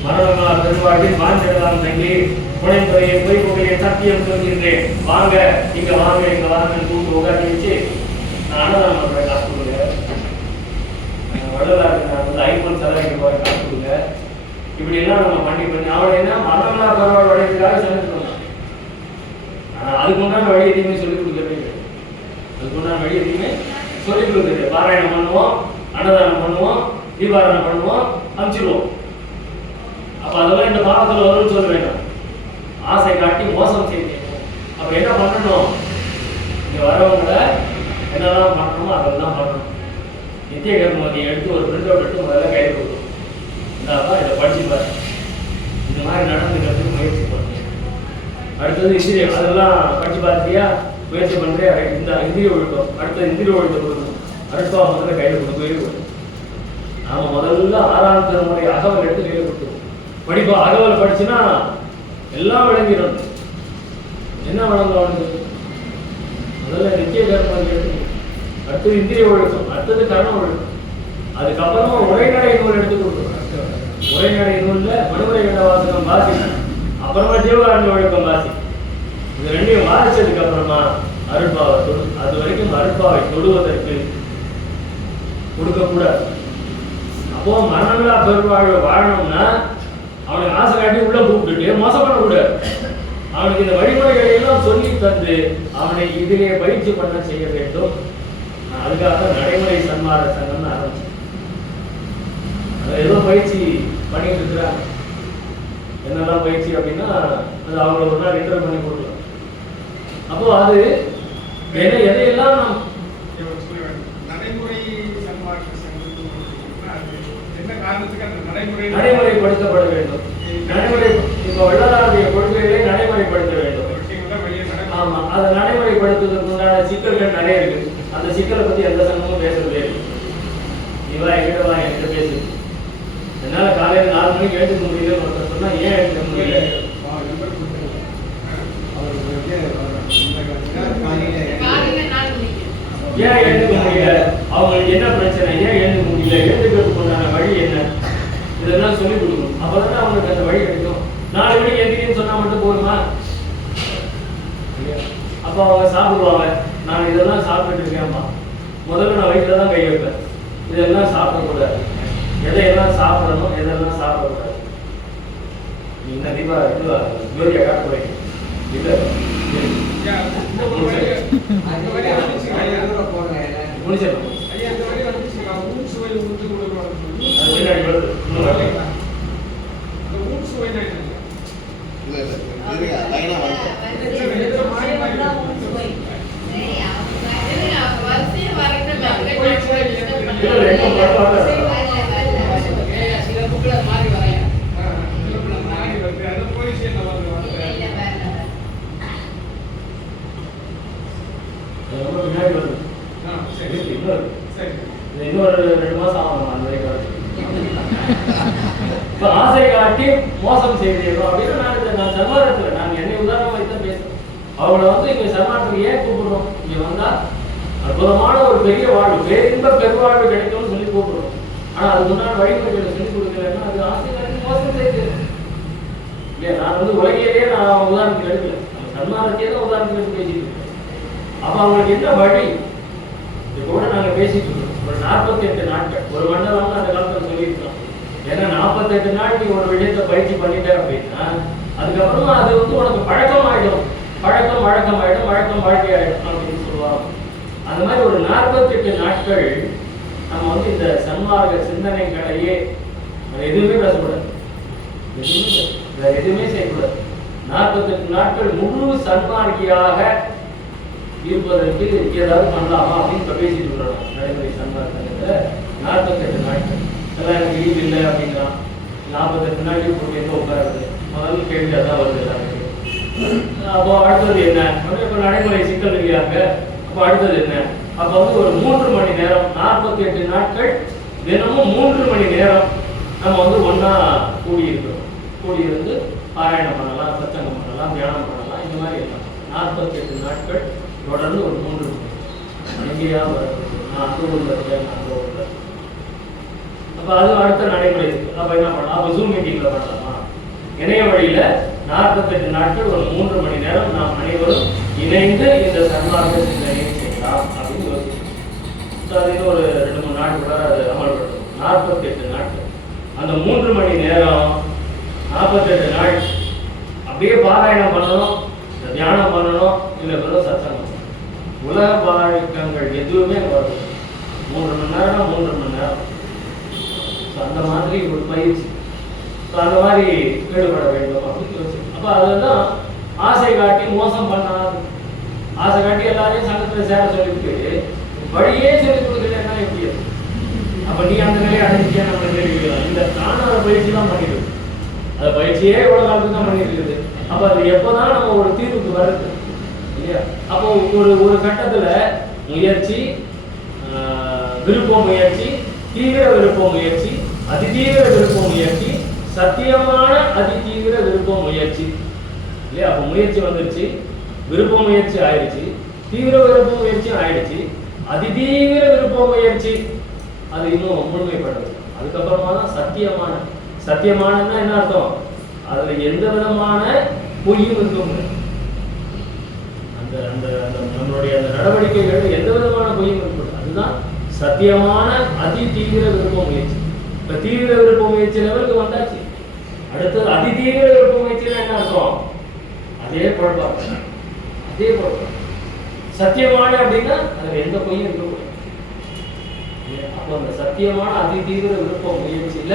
மரணங்களா பெருவாழ்வில் வாழ்ந்திடலாம் தங்கி புனைந்துறையை பொய்ப்புகையை சத்தியம் சொல்கின்றேன் வாங்க இங்க வாங்கன்னு கூப்பிட்டு உட்காந்து வச்சு நான் அன்னதானம் பண்றேன் காசு கொடுங்க வள்ளலாருக்கு நான் வந்து ஐம்பது சதவீதம் ரூபாய் காசு கொடுங்க இப்படி எல்லாம் நம்ம பண்ணி அவனை என்ன மரணங்களா பெருவாழ் வழிக்காக செலுத்தணும். அதுக்கு உண்டான வழி எதையுமே சொல்லிக் கொடுக்கவே இல்லை. அதுக்கு உண்டான வழி எதையுமே சொல்லிக் கொடுக்குறது. பாராயணம் பண்ணுவோம், அன்னதானம் பண்ணுவோம், தீபாராயணம் பண்ணுவோம், அனுப்பிச்சிடுவோம். அப்ப அதெல்லாம் இந்த பாவத்தில் வரும்னு சொல்ல வேண்டாம். ஆசை காட்டி மோசம் செய்யணும். அப்ப என்ன பண்ணணும்? இங்க வரவங்கள என்னெல்லாம் பண்ணணுமோ அதெல்லாம் பண்ணணும். நித்திய கர்மத்தை எடுத்து ஒரு பிரிண்ட் அவுட் எடுத்து முதல்ல கையில் கொடுக்கணும். இந்தாப்பா இதை படிச்சுப்பாரு, இந்த மாதிரி நடந்துக்கிறதுக்கு முயற்சி பண்ணுங்க. அடுத்தது இந்திரியம், அதெல்லாம் படிச்சு பார்த்தியா, முயற்சி பண்றியா, இந்த இந்திரிய ஒழுக்கம். அடுத்தது இந்திரிய ஒழுக்கம் கொடுக்கணும். அடுத்தவா முதல்ல கையில் கொடுக்கவே நாம முதல்ல 6ஆம் திருமுறை அகவல் எடுத்து கையில் கொடுத்துருவோம். படிப்போம். அகவல் படிச்சுன்னா எல்லாம் விளங்கிடும். என்ன வழங்க அவனுக்கு? முதல்ல நித்திய கர்மம் எடுத்து, அடுத்தது இந்திரிய ஒழுக்கம், அடுத்தது கர்ம ஒழுக்கம், அதுக்கப்புறமா உரைநடை நூல் எடுத்து கொடுக்கணும். உரைநடை நூல்ல மனுமுறை கண்ட வாசகம் வாசி, அப்புறமா ஜீவகாரணி ஒழுக்கம் வாசி. இது ரெண்டையும் வாசிச்சதுக்கு அப்புறமா அருட்பாவை தொடு. அது வரைக்கும் அருட்பாவை தொடுவதற்கு கொடுக்கக்கூடாது. அப்போ மரணங்களா பெருவாழ்வு வாழணும்னா அவனுக்கு ஆசை காட்டி உள்ள கூப்பிட்டுட்டு மோசம் பண்ணக்கூடாது. அவனுக்கு இந்த வழிமுறைகளை எல்லாம் சொல்லி தந்து அவனை இதிலே பயிற்சி பண்ண செய்ய வேண்டும். அதுக்காக நடைமுறை சன்மார்க்க சங்கம்னு ஆரம்பிச்சேன். ஏதோ பயிற்சி பண்ணிட்டு இருக்கிறாங்க. என்னெல்லாம் பயிற்சி அப்படின்னா அது அவங்கள ஒரு நாள் இன்டர்வியூ பண்ணி கொடுக்கலாம். அப்போ அது எதையெல்லாம் நாம் நடைமுறை சன்மார்க்க என்ன காரணத்துக்கு அந்த நடைமுறைப்படுத்தப்பட வேண்டும். நடைமுறை இப்போ வள்ளலாருடைய கொள்கைகளை நடைமுறைப்படுத்த வேண்டும். ஆமா, அதை நடைமுறைப்படுத்துவதற்கு உண்டான சிக்கல்கள் நிறைய இருக்கு. அந்த சிக்கலை பத்தி எந்த சங்கமும் பேசுறதே இல்லை. நீவா எங்கிட்ட வா என்கிட்ட பேசு. என்னால காலையில் 4 மணிக்கு எழுந்துக்க முடியலன்னு ஒருத்தர் சொன்னா ஏன் எழுந்துக்க முடியல? ஏன் எழுந்துக்க முடியல? அவங்களுக்கு என்ன பிரச்சனை? ஏன் எழுந்துக்க முடியல? எழுந்துக்கிறதுக்கு உண்டான வழி என்ன? இதெல்லாம் சொல்லிக் கொடுக்கணும். அப்பதான் அவங்களுக்கு அந்த வழி கிடைக்கும். 4 மணிக்கு எழுந்திரின்னு சொன்னா மட்டும் போதுமா? அப்போ அவங்க சாப்பிடுவாங்க. நான் இதெல்லாம் சாப்பிட்டு இருக்கேன்மா, முதல்ல நான் வயிற்றுல தான் கை வைப்பேன். இதெல்லாம் சாப்பிடக்கூடாது. எதையெல்லாம் சாப்பிடணும், எதெல்லாம் சாப்பிடக்கூடாது. நீ என்ன தீபா இதுவா ஜோதியா காட்டுறேன் இல்லை முடிச்சிடணும். இன்னொரு 2 மாசம் ஆகும் அந்த வரைக்கும். இப்போ ஆசை காட்டி மோசம் செய்கிறீர்கள் அப்படின்னா நான் சன்மார்க்கத்தில் நான் என்னை உதாரணமாக வைத்தான் பேசுகிறேன். அவங்கள வந்து இங்கே சன்மார்க்கத்துக்கு ஏன் கூப்பிடுறோம்? இங்கே வந்தால் அற்புதமான ஒரு பெரிய வாழ்வு, பேரின்ப பெருவாழ்வு கிடைக்கும்னு சொல்லி கூப்பிடுறோம். ஆனால் அதுக்கு முன்னாடி வழிமுறைகளை சொல்லிக் கொடுக்கலன்னா அது ஆசை காட்டி மோசம் செய்கிறது இல்லையா? நான் வந்து உலகையிலேயே நான் உதாரணத்துக்கு எடுக்கல, நம்ம சன்மார்க்கத்தையே தான் உதாரணத்துக்கு எடுத்து பேசிட்டு இருக்கேன். அப்போ அவங்களுக்கு என்ன வழி? இது கூட நாங்கள் பேசிட்டு இருக்கோம். ஒரு 48 நாட்கள் ஒரு மண்டலம் அந்த காலத்தில் சொல்லியிருக்கோம். ஏன்னா 48 நாள் நீ ஒரு விஷயத்தை பயிற்சி பண்ணிட்ட அப்படின்னா அதுக்கப்புறமா அது வந்து உனக்கு பழக்கம் ஆயிடும். பழக்கம் வழக்கம் ஆயிடும், வழக்கம் வாழ்க்கை ஆயிடும் அப்படின்னு சொல்லுவாங்க. அந்த மாதிரி ஒரு 48 நாட்கள் நம்ம வந்து இந்த சன்மார்க்க சிந்தனைகளையே எதுவுமே பேசக்கூடாது, எதுவுமே செய்யக்கூடாது. 48 நாட்கள் முழு சன்மார்க்கியாக இருப்பதற்கு ஏதாவது பண்ணலாமா அப்படின்னு பேசிட்டு இருக்கிறோம். நடைமுறை சன்மார்க்கத்தில் 48 நாட்கள் எல்லாம் எனக்கு லீவ் இல்லை அப்படிங்கிறான். 48 நாள் லீவ் போட்டு எங்கே உட்காருது? முதல் கேள்வி அதான் வருது எல்லாருக்கும். அப்போ அடுத்தது என்ன? இப்போ நடைமுறை சிக்கல் இல்லையாங்க. அப்போ அடுத்தது என்ன? அப்போ வந்து ஒரு 3 மணி நேரம் 48 நாட்கள் தினமும் 3 மணி நேரம் நம்ம வந்து ஒன்றா கூடியிருக்கிறோம். கூடியிருந்து பாராயணம் பண்ணலாம், சத்தங்கம் பண்ணலாம், தியானம் பண்ணலாம். இந்த மாதிரி எல்லாம் 48 நாட்கள் தொடர்ந்து ஒரு 3 மணி. எங்கேயா நான் தூங்குறது நான் தோணுறது. அப்போ அப்போ அது அடுத்த நடைமுறை இருக்கு. அப்போ என்ன பண்ணலாம்? அப்போ ஜூம் மீட்டிங்கில் பண்ணலாமா? இணைய வழியில் 48 நாட்கள் ஒரு 3 மணி நேரம் நாம் அனைவரும் இணைந்து இந்த சன்மார்க்க சிந்தனையை செய்யலாம் அப்படின்னு யோசிக்கணும். அது ஒரு 2-3 நாட்கள் அது அமல்படுத்தும். 48 நாட்கள் அந்த 3 மணி நேரம் 48 நாள் அப்படியே பாராயணம் பண்ணணும், தியானம் பண்ணணும், இல்லை வெறும் சத்தம். உலக பழக்கங்கள் எதுவுமே வரும். 3 மணி நேரம் 3 மணி நேரம். அந்த மாதிரி ஒரு பயிற்சி. அந்த மாதிரி ஈடுபட வேண்டும் அப்படின்னு யோசிச்சு. அப்போ அதெல்லாம் ஆசை காட்டி மோசம் பண்ணாது. ஆசை காட்டி எல்லாரையும் சங்கத்தில் சேர சொல்லிட்டு வழியே சொல்லி கொடுக்கலன்னா எப்படி? அப்போ நீ அந்த நிலையை அடைஞ்சிக்க நம்ம கேள்விக்கலாம். இந்த தானான பயிற்சி தான் பண்ணிடுது. அந்த பயிற்சியே எவ்வளோ காலத்துக்கு தான் பண்ணிட்டு இருக்குது. அப்போ அது எப்போதான் நம்ம ஒரு தீர்வுக்கு வருது இல்லையா? அப்போ ஒரு கட்டத்தில் முயற்சி, விருப்ப முயற்சி, தீவிர விருப்ப முயற்சி, அதிதீவிர விருப்ப முயற்சி, சத்தியமான அதிதீவிர விருப்ப முயற்சி இல்லையா? அப்போ முயற்சி வந்துருச்சு, விருப்ப முயற்சி ஆயிடுச்சு, தீவிர விருப்ப முயற்சியும் ஆயிடுச்சு, அதிதீவிர விருப்ப முயற்சி அது இன்னும் முழுமைப்படுது. அதுக்கப்புறமா தான் சத்தியமானன்னா என்ன அர்த்தம்? அதுல எந்த விதமான பொய்யும் இருக்கும். அந்த அந்த நம்மளுடைய அந்த நடவடிக்கைகள் எந்த விதமான பொய்யும் இருக்கும். அதுதான் சத்தியமான அதி தீவிர விருப்ப முயற்சி. இப்ப தீவிர விருப்ப முயற்சி லெவலுக்கு வந்தாச்சு. அடுத்தது அதி தீவிர விருப்ப முயற்சினா என்ன அர்த்தம்? அதே குழப்பம். சத்தியமான அப்படின்னா அதுல எந்த பொய்யும் இருக்கும். அப்போ அந்த சத்தியமான அதி தீவிர விருப்ப முயற்சியில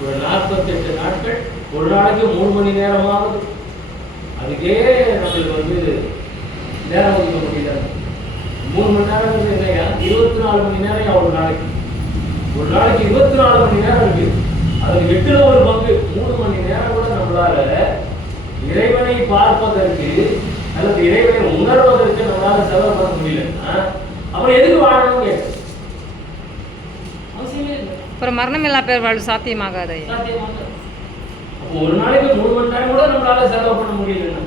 ஒரு 48 நாட்கள், ஒரு நாளைக்கு 3 மணி நேரமாவது. அதுக்கே நம்மளுக்கு நேரம் ஒதுக்க முடியல. 3 மணி நேரம் இல்லையா? 24 மணி நேரம் ஒரு நாளைக்கு. ஒரு நாளைக்கு 24 மணி நேரம் இருக்கு. அதுக்கு 8ல் ஒரு பங்கு 3 மணி நேரம் கூட நம்மளால இறைவனை பார்ப்பதற்கு அல்லது இறைவனை உணர்வதற்கு நம்மளால செலவு பண்ண முடியலன்னா அப்புறம் எதுக்கு வாழணும்னு கேட்டு அப்புறம் மரணமில்லா பேர் வாழ்வு சாத்தியமாகாது. அப்போ ஒரு நாளைக்கு 3 மணி நேரம் கூட நம்மளால செலவு பண்ண முடியலன்னா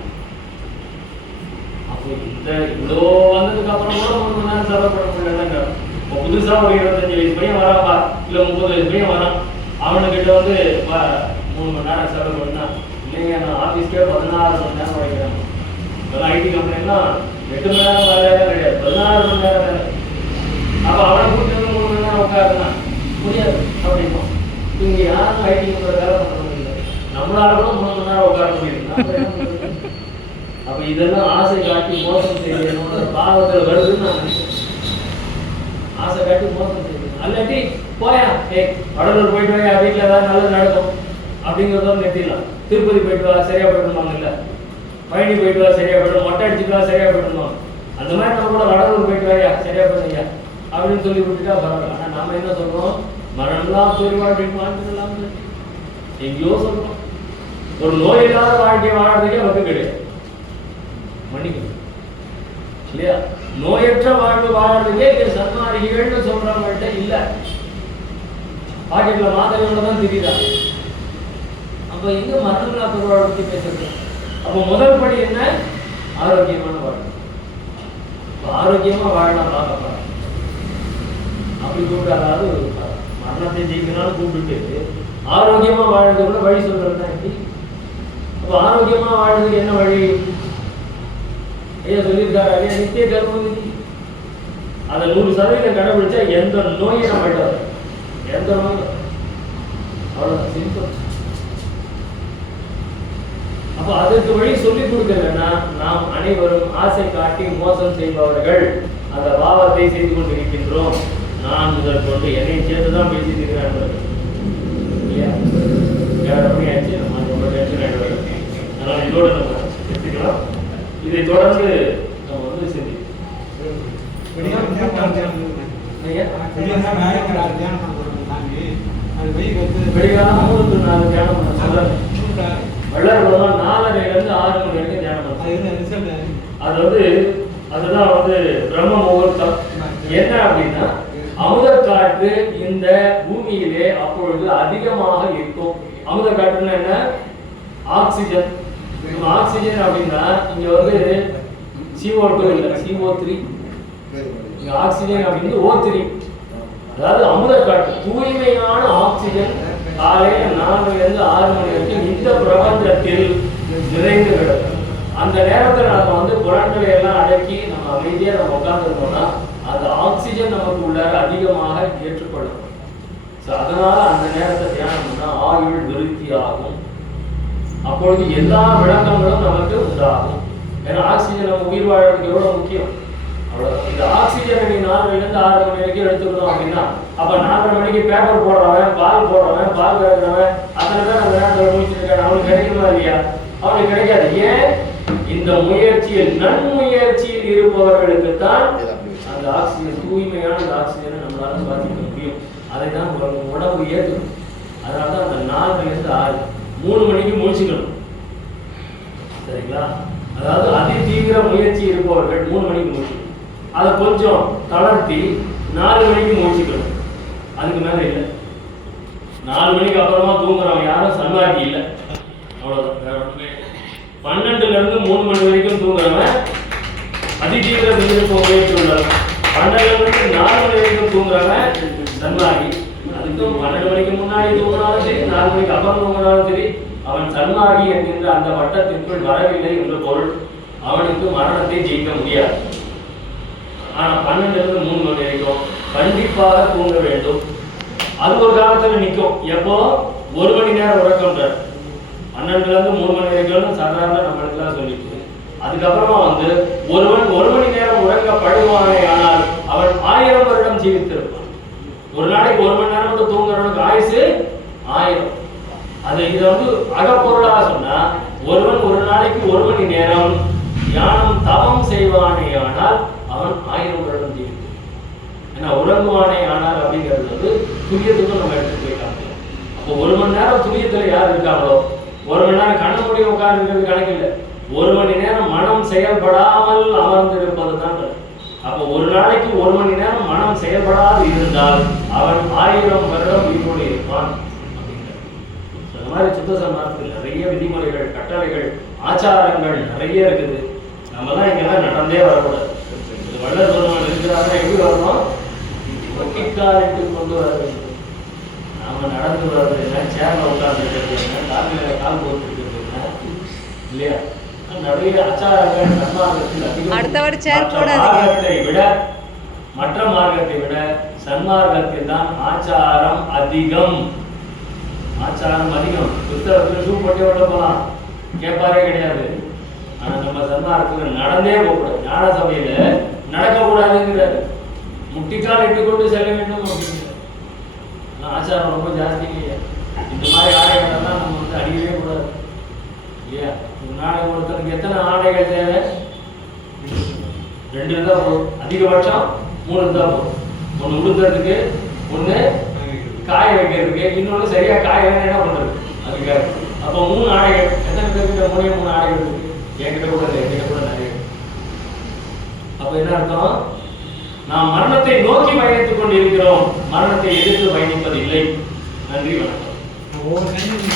அப்போ இந்த இவ்வளோ வந்ததுக்கு அப்புறம் கூட 3 மணி நேரம் செலவு பண்ண முடியலன்னா இப்போ புதுசா ஒரு 25 வயசு பையன் வராப்பா, இல்லை 30 வயசு பையன் வரான், அவனுக்கிட்ட 3 மணி நேரம் செலவு பண்ணா இல்லைங்க, நான் ஆஃபீஸ்க்கே 16 மணி நேரம் வைக்கிறேன். இப்போதான் ஐடி கம்பெனிலாம் 8 மணி நேரம் வேலை கிடையாது, 16 மணி நேரம் வேலை. அப்போ அவனை கூப்பிட்டு 3 மணி நேரம் உட்காருனா முடியாது அப்படின்னா இவங்க யாரும் ஐடி கம்பெனி வேலை பண்ண முடியல. நம்மளால கூட 3 மணி நேரம் உட்கார முடியுது. அப்போ இதெல்லாம் ஆசை காட்டி மோசம் செய்யணும் பாவத்தில் வருதுன்னு நான் நினைக்கிறேன். ஆசை காட்டி மோசம் செய்யணும். அல்லாட்டி போயா வடலூர் போயிட்டு வா, வீட்டில் ஏதாவது நல்லது நடக்கும் அப்படிங்கிறத நிறுத்திடலாம். திருப்பதி போயிட்டு வா சரியா போயிட்டுருவாங்க, இல்லை பழனி போயிட்டு வா சரியா போயிடும், மொட்டை அடிச்சுட்டு வா சரியா போயிட்டுருவாங்க. அந்த மாதிரி நம்ம கூட வடலூர் போயிட்டு வாயா சரியா போயிடுங்க அப்படின்னு சொல்லி விட்டுட்டா பரவாயில்ல. ஆனால் நாம என்ன சொல்றோம்? மரணம்லாம் பெருவாழ்க்கைக்கு வாழ்ந்துடலாம் எங்கேயோ சொல்றோம். ஒரு நோய் இல்லாத வாழ்க்கையை வாழ்றதுக்கே வந்து கிடையாது. மன்னிக்கணும் இல்லையா? நோயற்ற வாழ்வு வாழ்றதுக்கே இங்க சன்மார்க்கிகள்னு சொல்றவங்கள்ட்ட இல்ல. பாக்கெட்ல மாத்திரையோட தான் தெரியுறாங்க. அப்ப எங்க மரணமில்லா பெருவாழ்வு பத்தி பேசுறது? அப்ப முதல் படி என்ன? ஆரோக்கியமான வாழ்வு. ஆரோக்கியமா வாழலாம் பார்க்கலாம். அப்படி கூப்பிட்டு, அதாவது மரணத்தை ஜெயிக்கணும்னு கூப்பிட்டு ஆரோக்கியமா வாழ்றது கூட வழி சொல்றது தான் எப்படி? அப்ப ஆரோக்கியமா வாழ்றதுக்கு என்ன வழி? ஐயா சொல்லியிருக்காரு, ஐயா நித்திய கர்ம விதி. அதை 100% கடைபிடிச்சா எந்த நோயும் நம்ம விட்டாது. எந்த நோயும் அவ்வளவுதான், சிம்பிள். அப்ப அதற்கு வழி சொல்லிக் கொடுக்கலன்னா நாம் அனைவரும் ஆசை காட்டி மோசம் செய்பவர்கள். அந்த பாவத்தை செய்து கொண்டிருக்கின்றோம். நான் முதல் கொண்டு என்னை சேர்த்துதான் பேசிட்டு இருக்கிறார்கள் இல்லையா? 7 மணி ஆச்சு, நம்ம ரொம்ப டென்ஷன் ஆகிடுவாங்க. அதனால இதோட நம்ம எடுத்துக்கலாம். இதை தொடர்ந்து நம்ம சிந்திப்போம். வள்ளல்கள் 4:30 to 6 மணி வரைக்கும் தியானம் பண்ணுவாங்க. அதுதான் பிரம்ம முகூர்த்தம். என்ன அப்படின்னா அமுத காற்று இந்த பூமியிலே அப்பொழுது அதிகமாக இருக்கும். அமுத காற்றுன்னா என்ன? ஆக்சிஜன். ஆக்சிஜன் அப்படின்னா இங்க CO2 இல்ல, CO3. ஆக்சிஜன் அப்படின்னு O3. அதாவது அமுத காற்று, தூய்மையான ஆக்சிஜன் காலையில் 4 to 6 மணி வரைக்கும் இந்த பிரபஞ்சத்தில் நிறைந்து கிடக்கும். அந்த நேரத்தில் நம்ம புலன்களை எல்லாம் அடக்கி நம்ம அமைதியாக நம்ம உட்கார்ந்துருந்தோம்னா அந்த ஆக்சிஜன் நமக்கு உள்ளார அதிகமாக ஏற்றுக்கொள்ளப்படும். ஸோ அதனால அந்த நேரத்தை தியானம் பண்ணால் ஆயுள் விருத்தி ஆகும். அப்பொழுது எல்லா விளக்கங்களும் நமக்கு உண்டாகும். ஏன்னா ஆக்சிஜன் நம்ம உயிர் வாழ்றதுக்கு எவ்வளோ முக்கியம். அவ்வளோதான். இந்த ஆக்சிஜனை நீ 4 to 6 மணி வரைக்கும் எடுத்துக்கணும் அப்படின்னா அப்போ 4:30 மணிக்கு பேப்பர் போடுறவன், பால் போடுறவன், பால் கறக்கிறவன் அத்தனை பேர் அந்த நேரத்தில் முடிச்சிருக்காங்க. அவனுக்கு கிடைக்குமா இல்லையா? அவனுக்கு கிடைக்காது. ஏன்? இந்த முயற்சியில் நன்முயற்சியில் இருப்பவர்களுக்கு தான் அந்த ஆக்சிஜன், தூய்மையான அந்த ஆக்சிஜனை நம்மளால பாதிக்க முடியும். அதை தான் உடம்பு ஏற்றுக்கணும். அதனால தான் அந்த 4 to 6 3 மணிக்கு முடிச்சுக்கணும். சரிங்களா? அதாவது அதி தீவிர முயற்சி இருப்பவர்கள் 3 மணிக்கு முடிச்சுக்கணும். அதை கொஞ்சம் தளர்த்தி 4 மணிக்கு முடிச்சுக்கணும். அதுக்கு மேலே இல்லை. 4 மணிக்கு அப்புறமா தூங்குறவன் யாரும் சன்மார்க்கி இல்லை. அவ்வளோதான், வேற ஒன்றுமே. 12 to 3 மணி வரைக்கும் தூங்குறவன் அதிதீவிர முயற்சி உள்ளவன். 12 மணிக்கு 4 மணி வரைக்கும் தூங்குறவன் சன்மார்க்கி. அதுக்கும் 12 மணிக்கு முன்னாடி தூங்கினாலும் சரி, 4 மணிக்கு அப்புறம் தூங்கினாலும் சரி, அவன் சன்மார்க்கி என்கின்ற அந்த வட்டத்திற்குள் வரவில்லை என்ற பொருள். அவனுக்கு மரணத்தை ஜெயிக்க முடியாது. ஆனால் 12 to 3 மணி வரைக்கும் கண்டிப்பாக தூங்க வேண்டும். அது ஒரு காலத்தில் நிற்கும். எப்போ? 1 மணி நேரம் உறக்கம்ன்றார். 12 to 3 மணி வரைக்கும் சாதாரண நம்மளுக்குலாம் சொல்லிட்டு, அதுக்கப்புறமா ஒருவன் 1 மணி நேரம் உறக்கப்படுவானே ஆனால் அவன் 1000 வருடம் ஜீவித்திருப்பான். ஒரு நாளைக்கு 1 மணி நேரம் மட்டும் தூங்குறவனுக்கு ஆயுசு 1000. அது இதை அகப்பொருளாக சொன்னா, ஒருவன் ஒரு நாளைக்கு 1 மணி நேரம் தியானம் தவம் செய்வானே ஆனால் அவன் 1000 வருடம் ஜீவித்திருப்பான். ஏன்னா உறங்குவானே ஆனால் அப்படிங்கிறது துரியத்துக்கும் நம்ம எடுத்து போய் காட்டலாம். அப்போ 1 மணி நேரம் துரியத்தில் யார் இருக்காங்களோ, 1 மணி நேரம் கண்ண மூடி உட்கார்ந்து இருக்கிறது கணக்கு இல்லை. 1 மணி நேரம் மனம் செயல்படாமல் அமர்ந்திருப்பது தான். அப்போ ஒரு நாளைக்கு 1 மணி நேரம் மனம் செயல்படாது இருந்தால் அவன் 1000 வருடம் உயிரோடு இருப்பான் அப்படிங்கிறார். அந்த மாதிரி சுத்த சன்மார்க்கத்தில் நிறைய விதிமுறைகள், கட்டளைகள், ஆச்சாரங்கள் நிறைய இருக்குது. நம்ம தான் இங்கெல்லாம் நடந்தே வரக்கூடாது. வள்ளல் பெருமான் இருக்கிறாங்க, எப்படி வரணும்? ஒட்டிக்காலிட்டு கொண்டு வர வேண்டும். நாம நடந்து வர்றது என்ன, சேர்ல உட்கார்ந்து இருக்கிறது என்ன, கால் போட்டு இல்லையா? நிறைய ஆச்சாரங்கள் சன்மார்க்கத்தில் மற்ற மார்க்கத்தை விட சன்மார்க்கத்தில் தான் ஆச்சாரம் அதிகம். ஆச்சாரம் அதிகம். புத்தகத்தில் ஷூ போட்டே விட போகலாம், கேட்பாரே கிடையாது. ஆனா நம்ம சன்மார்க்கத்தில் நடந்தே போகக்கூடாது. ஞான சபையில நடக்கக்கூடாதுங்கிறாரு. முட்டிக்கால் இட்டுக்கொண்டு செல்ல வேண்டும் அப்படிங்கிறார். ஆச்சாரம் ரொம்ப ஜாஸ்தி இல்லையா? இந்த மாதிரி ஆடைகள்லாம் நம்ம அடிக்கவே கூடாது இல்லையா? ஒரு நாளைக்கு ஒருத்தருக்கு எத்தனை ஆடைகள் தேவை? 2 இருந்தால் போதும். அதிகபட்சம் 3 இருந்தால் போதும். ஒன்று உடுத்துறதுக்கு, ஒன்று காய வைக்கிறதுக்கு, இன்னொன்று சரியா காய வேணும் என்ன பண்றது அதுக்காக. அப்போ 3 ஆடைகள். எத்தனை பேர்கிட்ட 3 ஆடைகள் இருக்கு? என்கிட்ட கூட இல்லை, என்கிட்ட கூட நிறைய. அப்போ என்ன அர்த்தம்? நாம் மரணத்தை நோக்கி பயணித்துக் கொண்டு இருக்கிறோம், மரணத்தை எதிர்த்து பயணிப்பது இல்லை. நன்றி, வணக்கம்.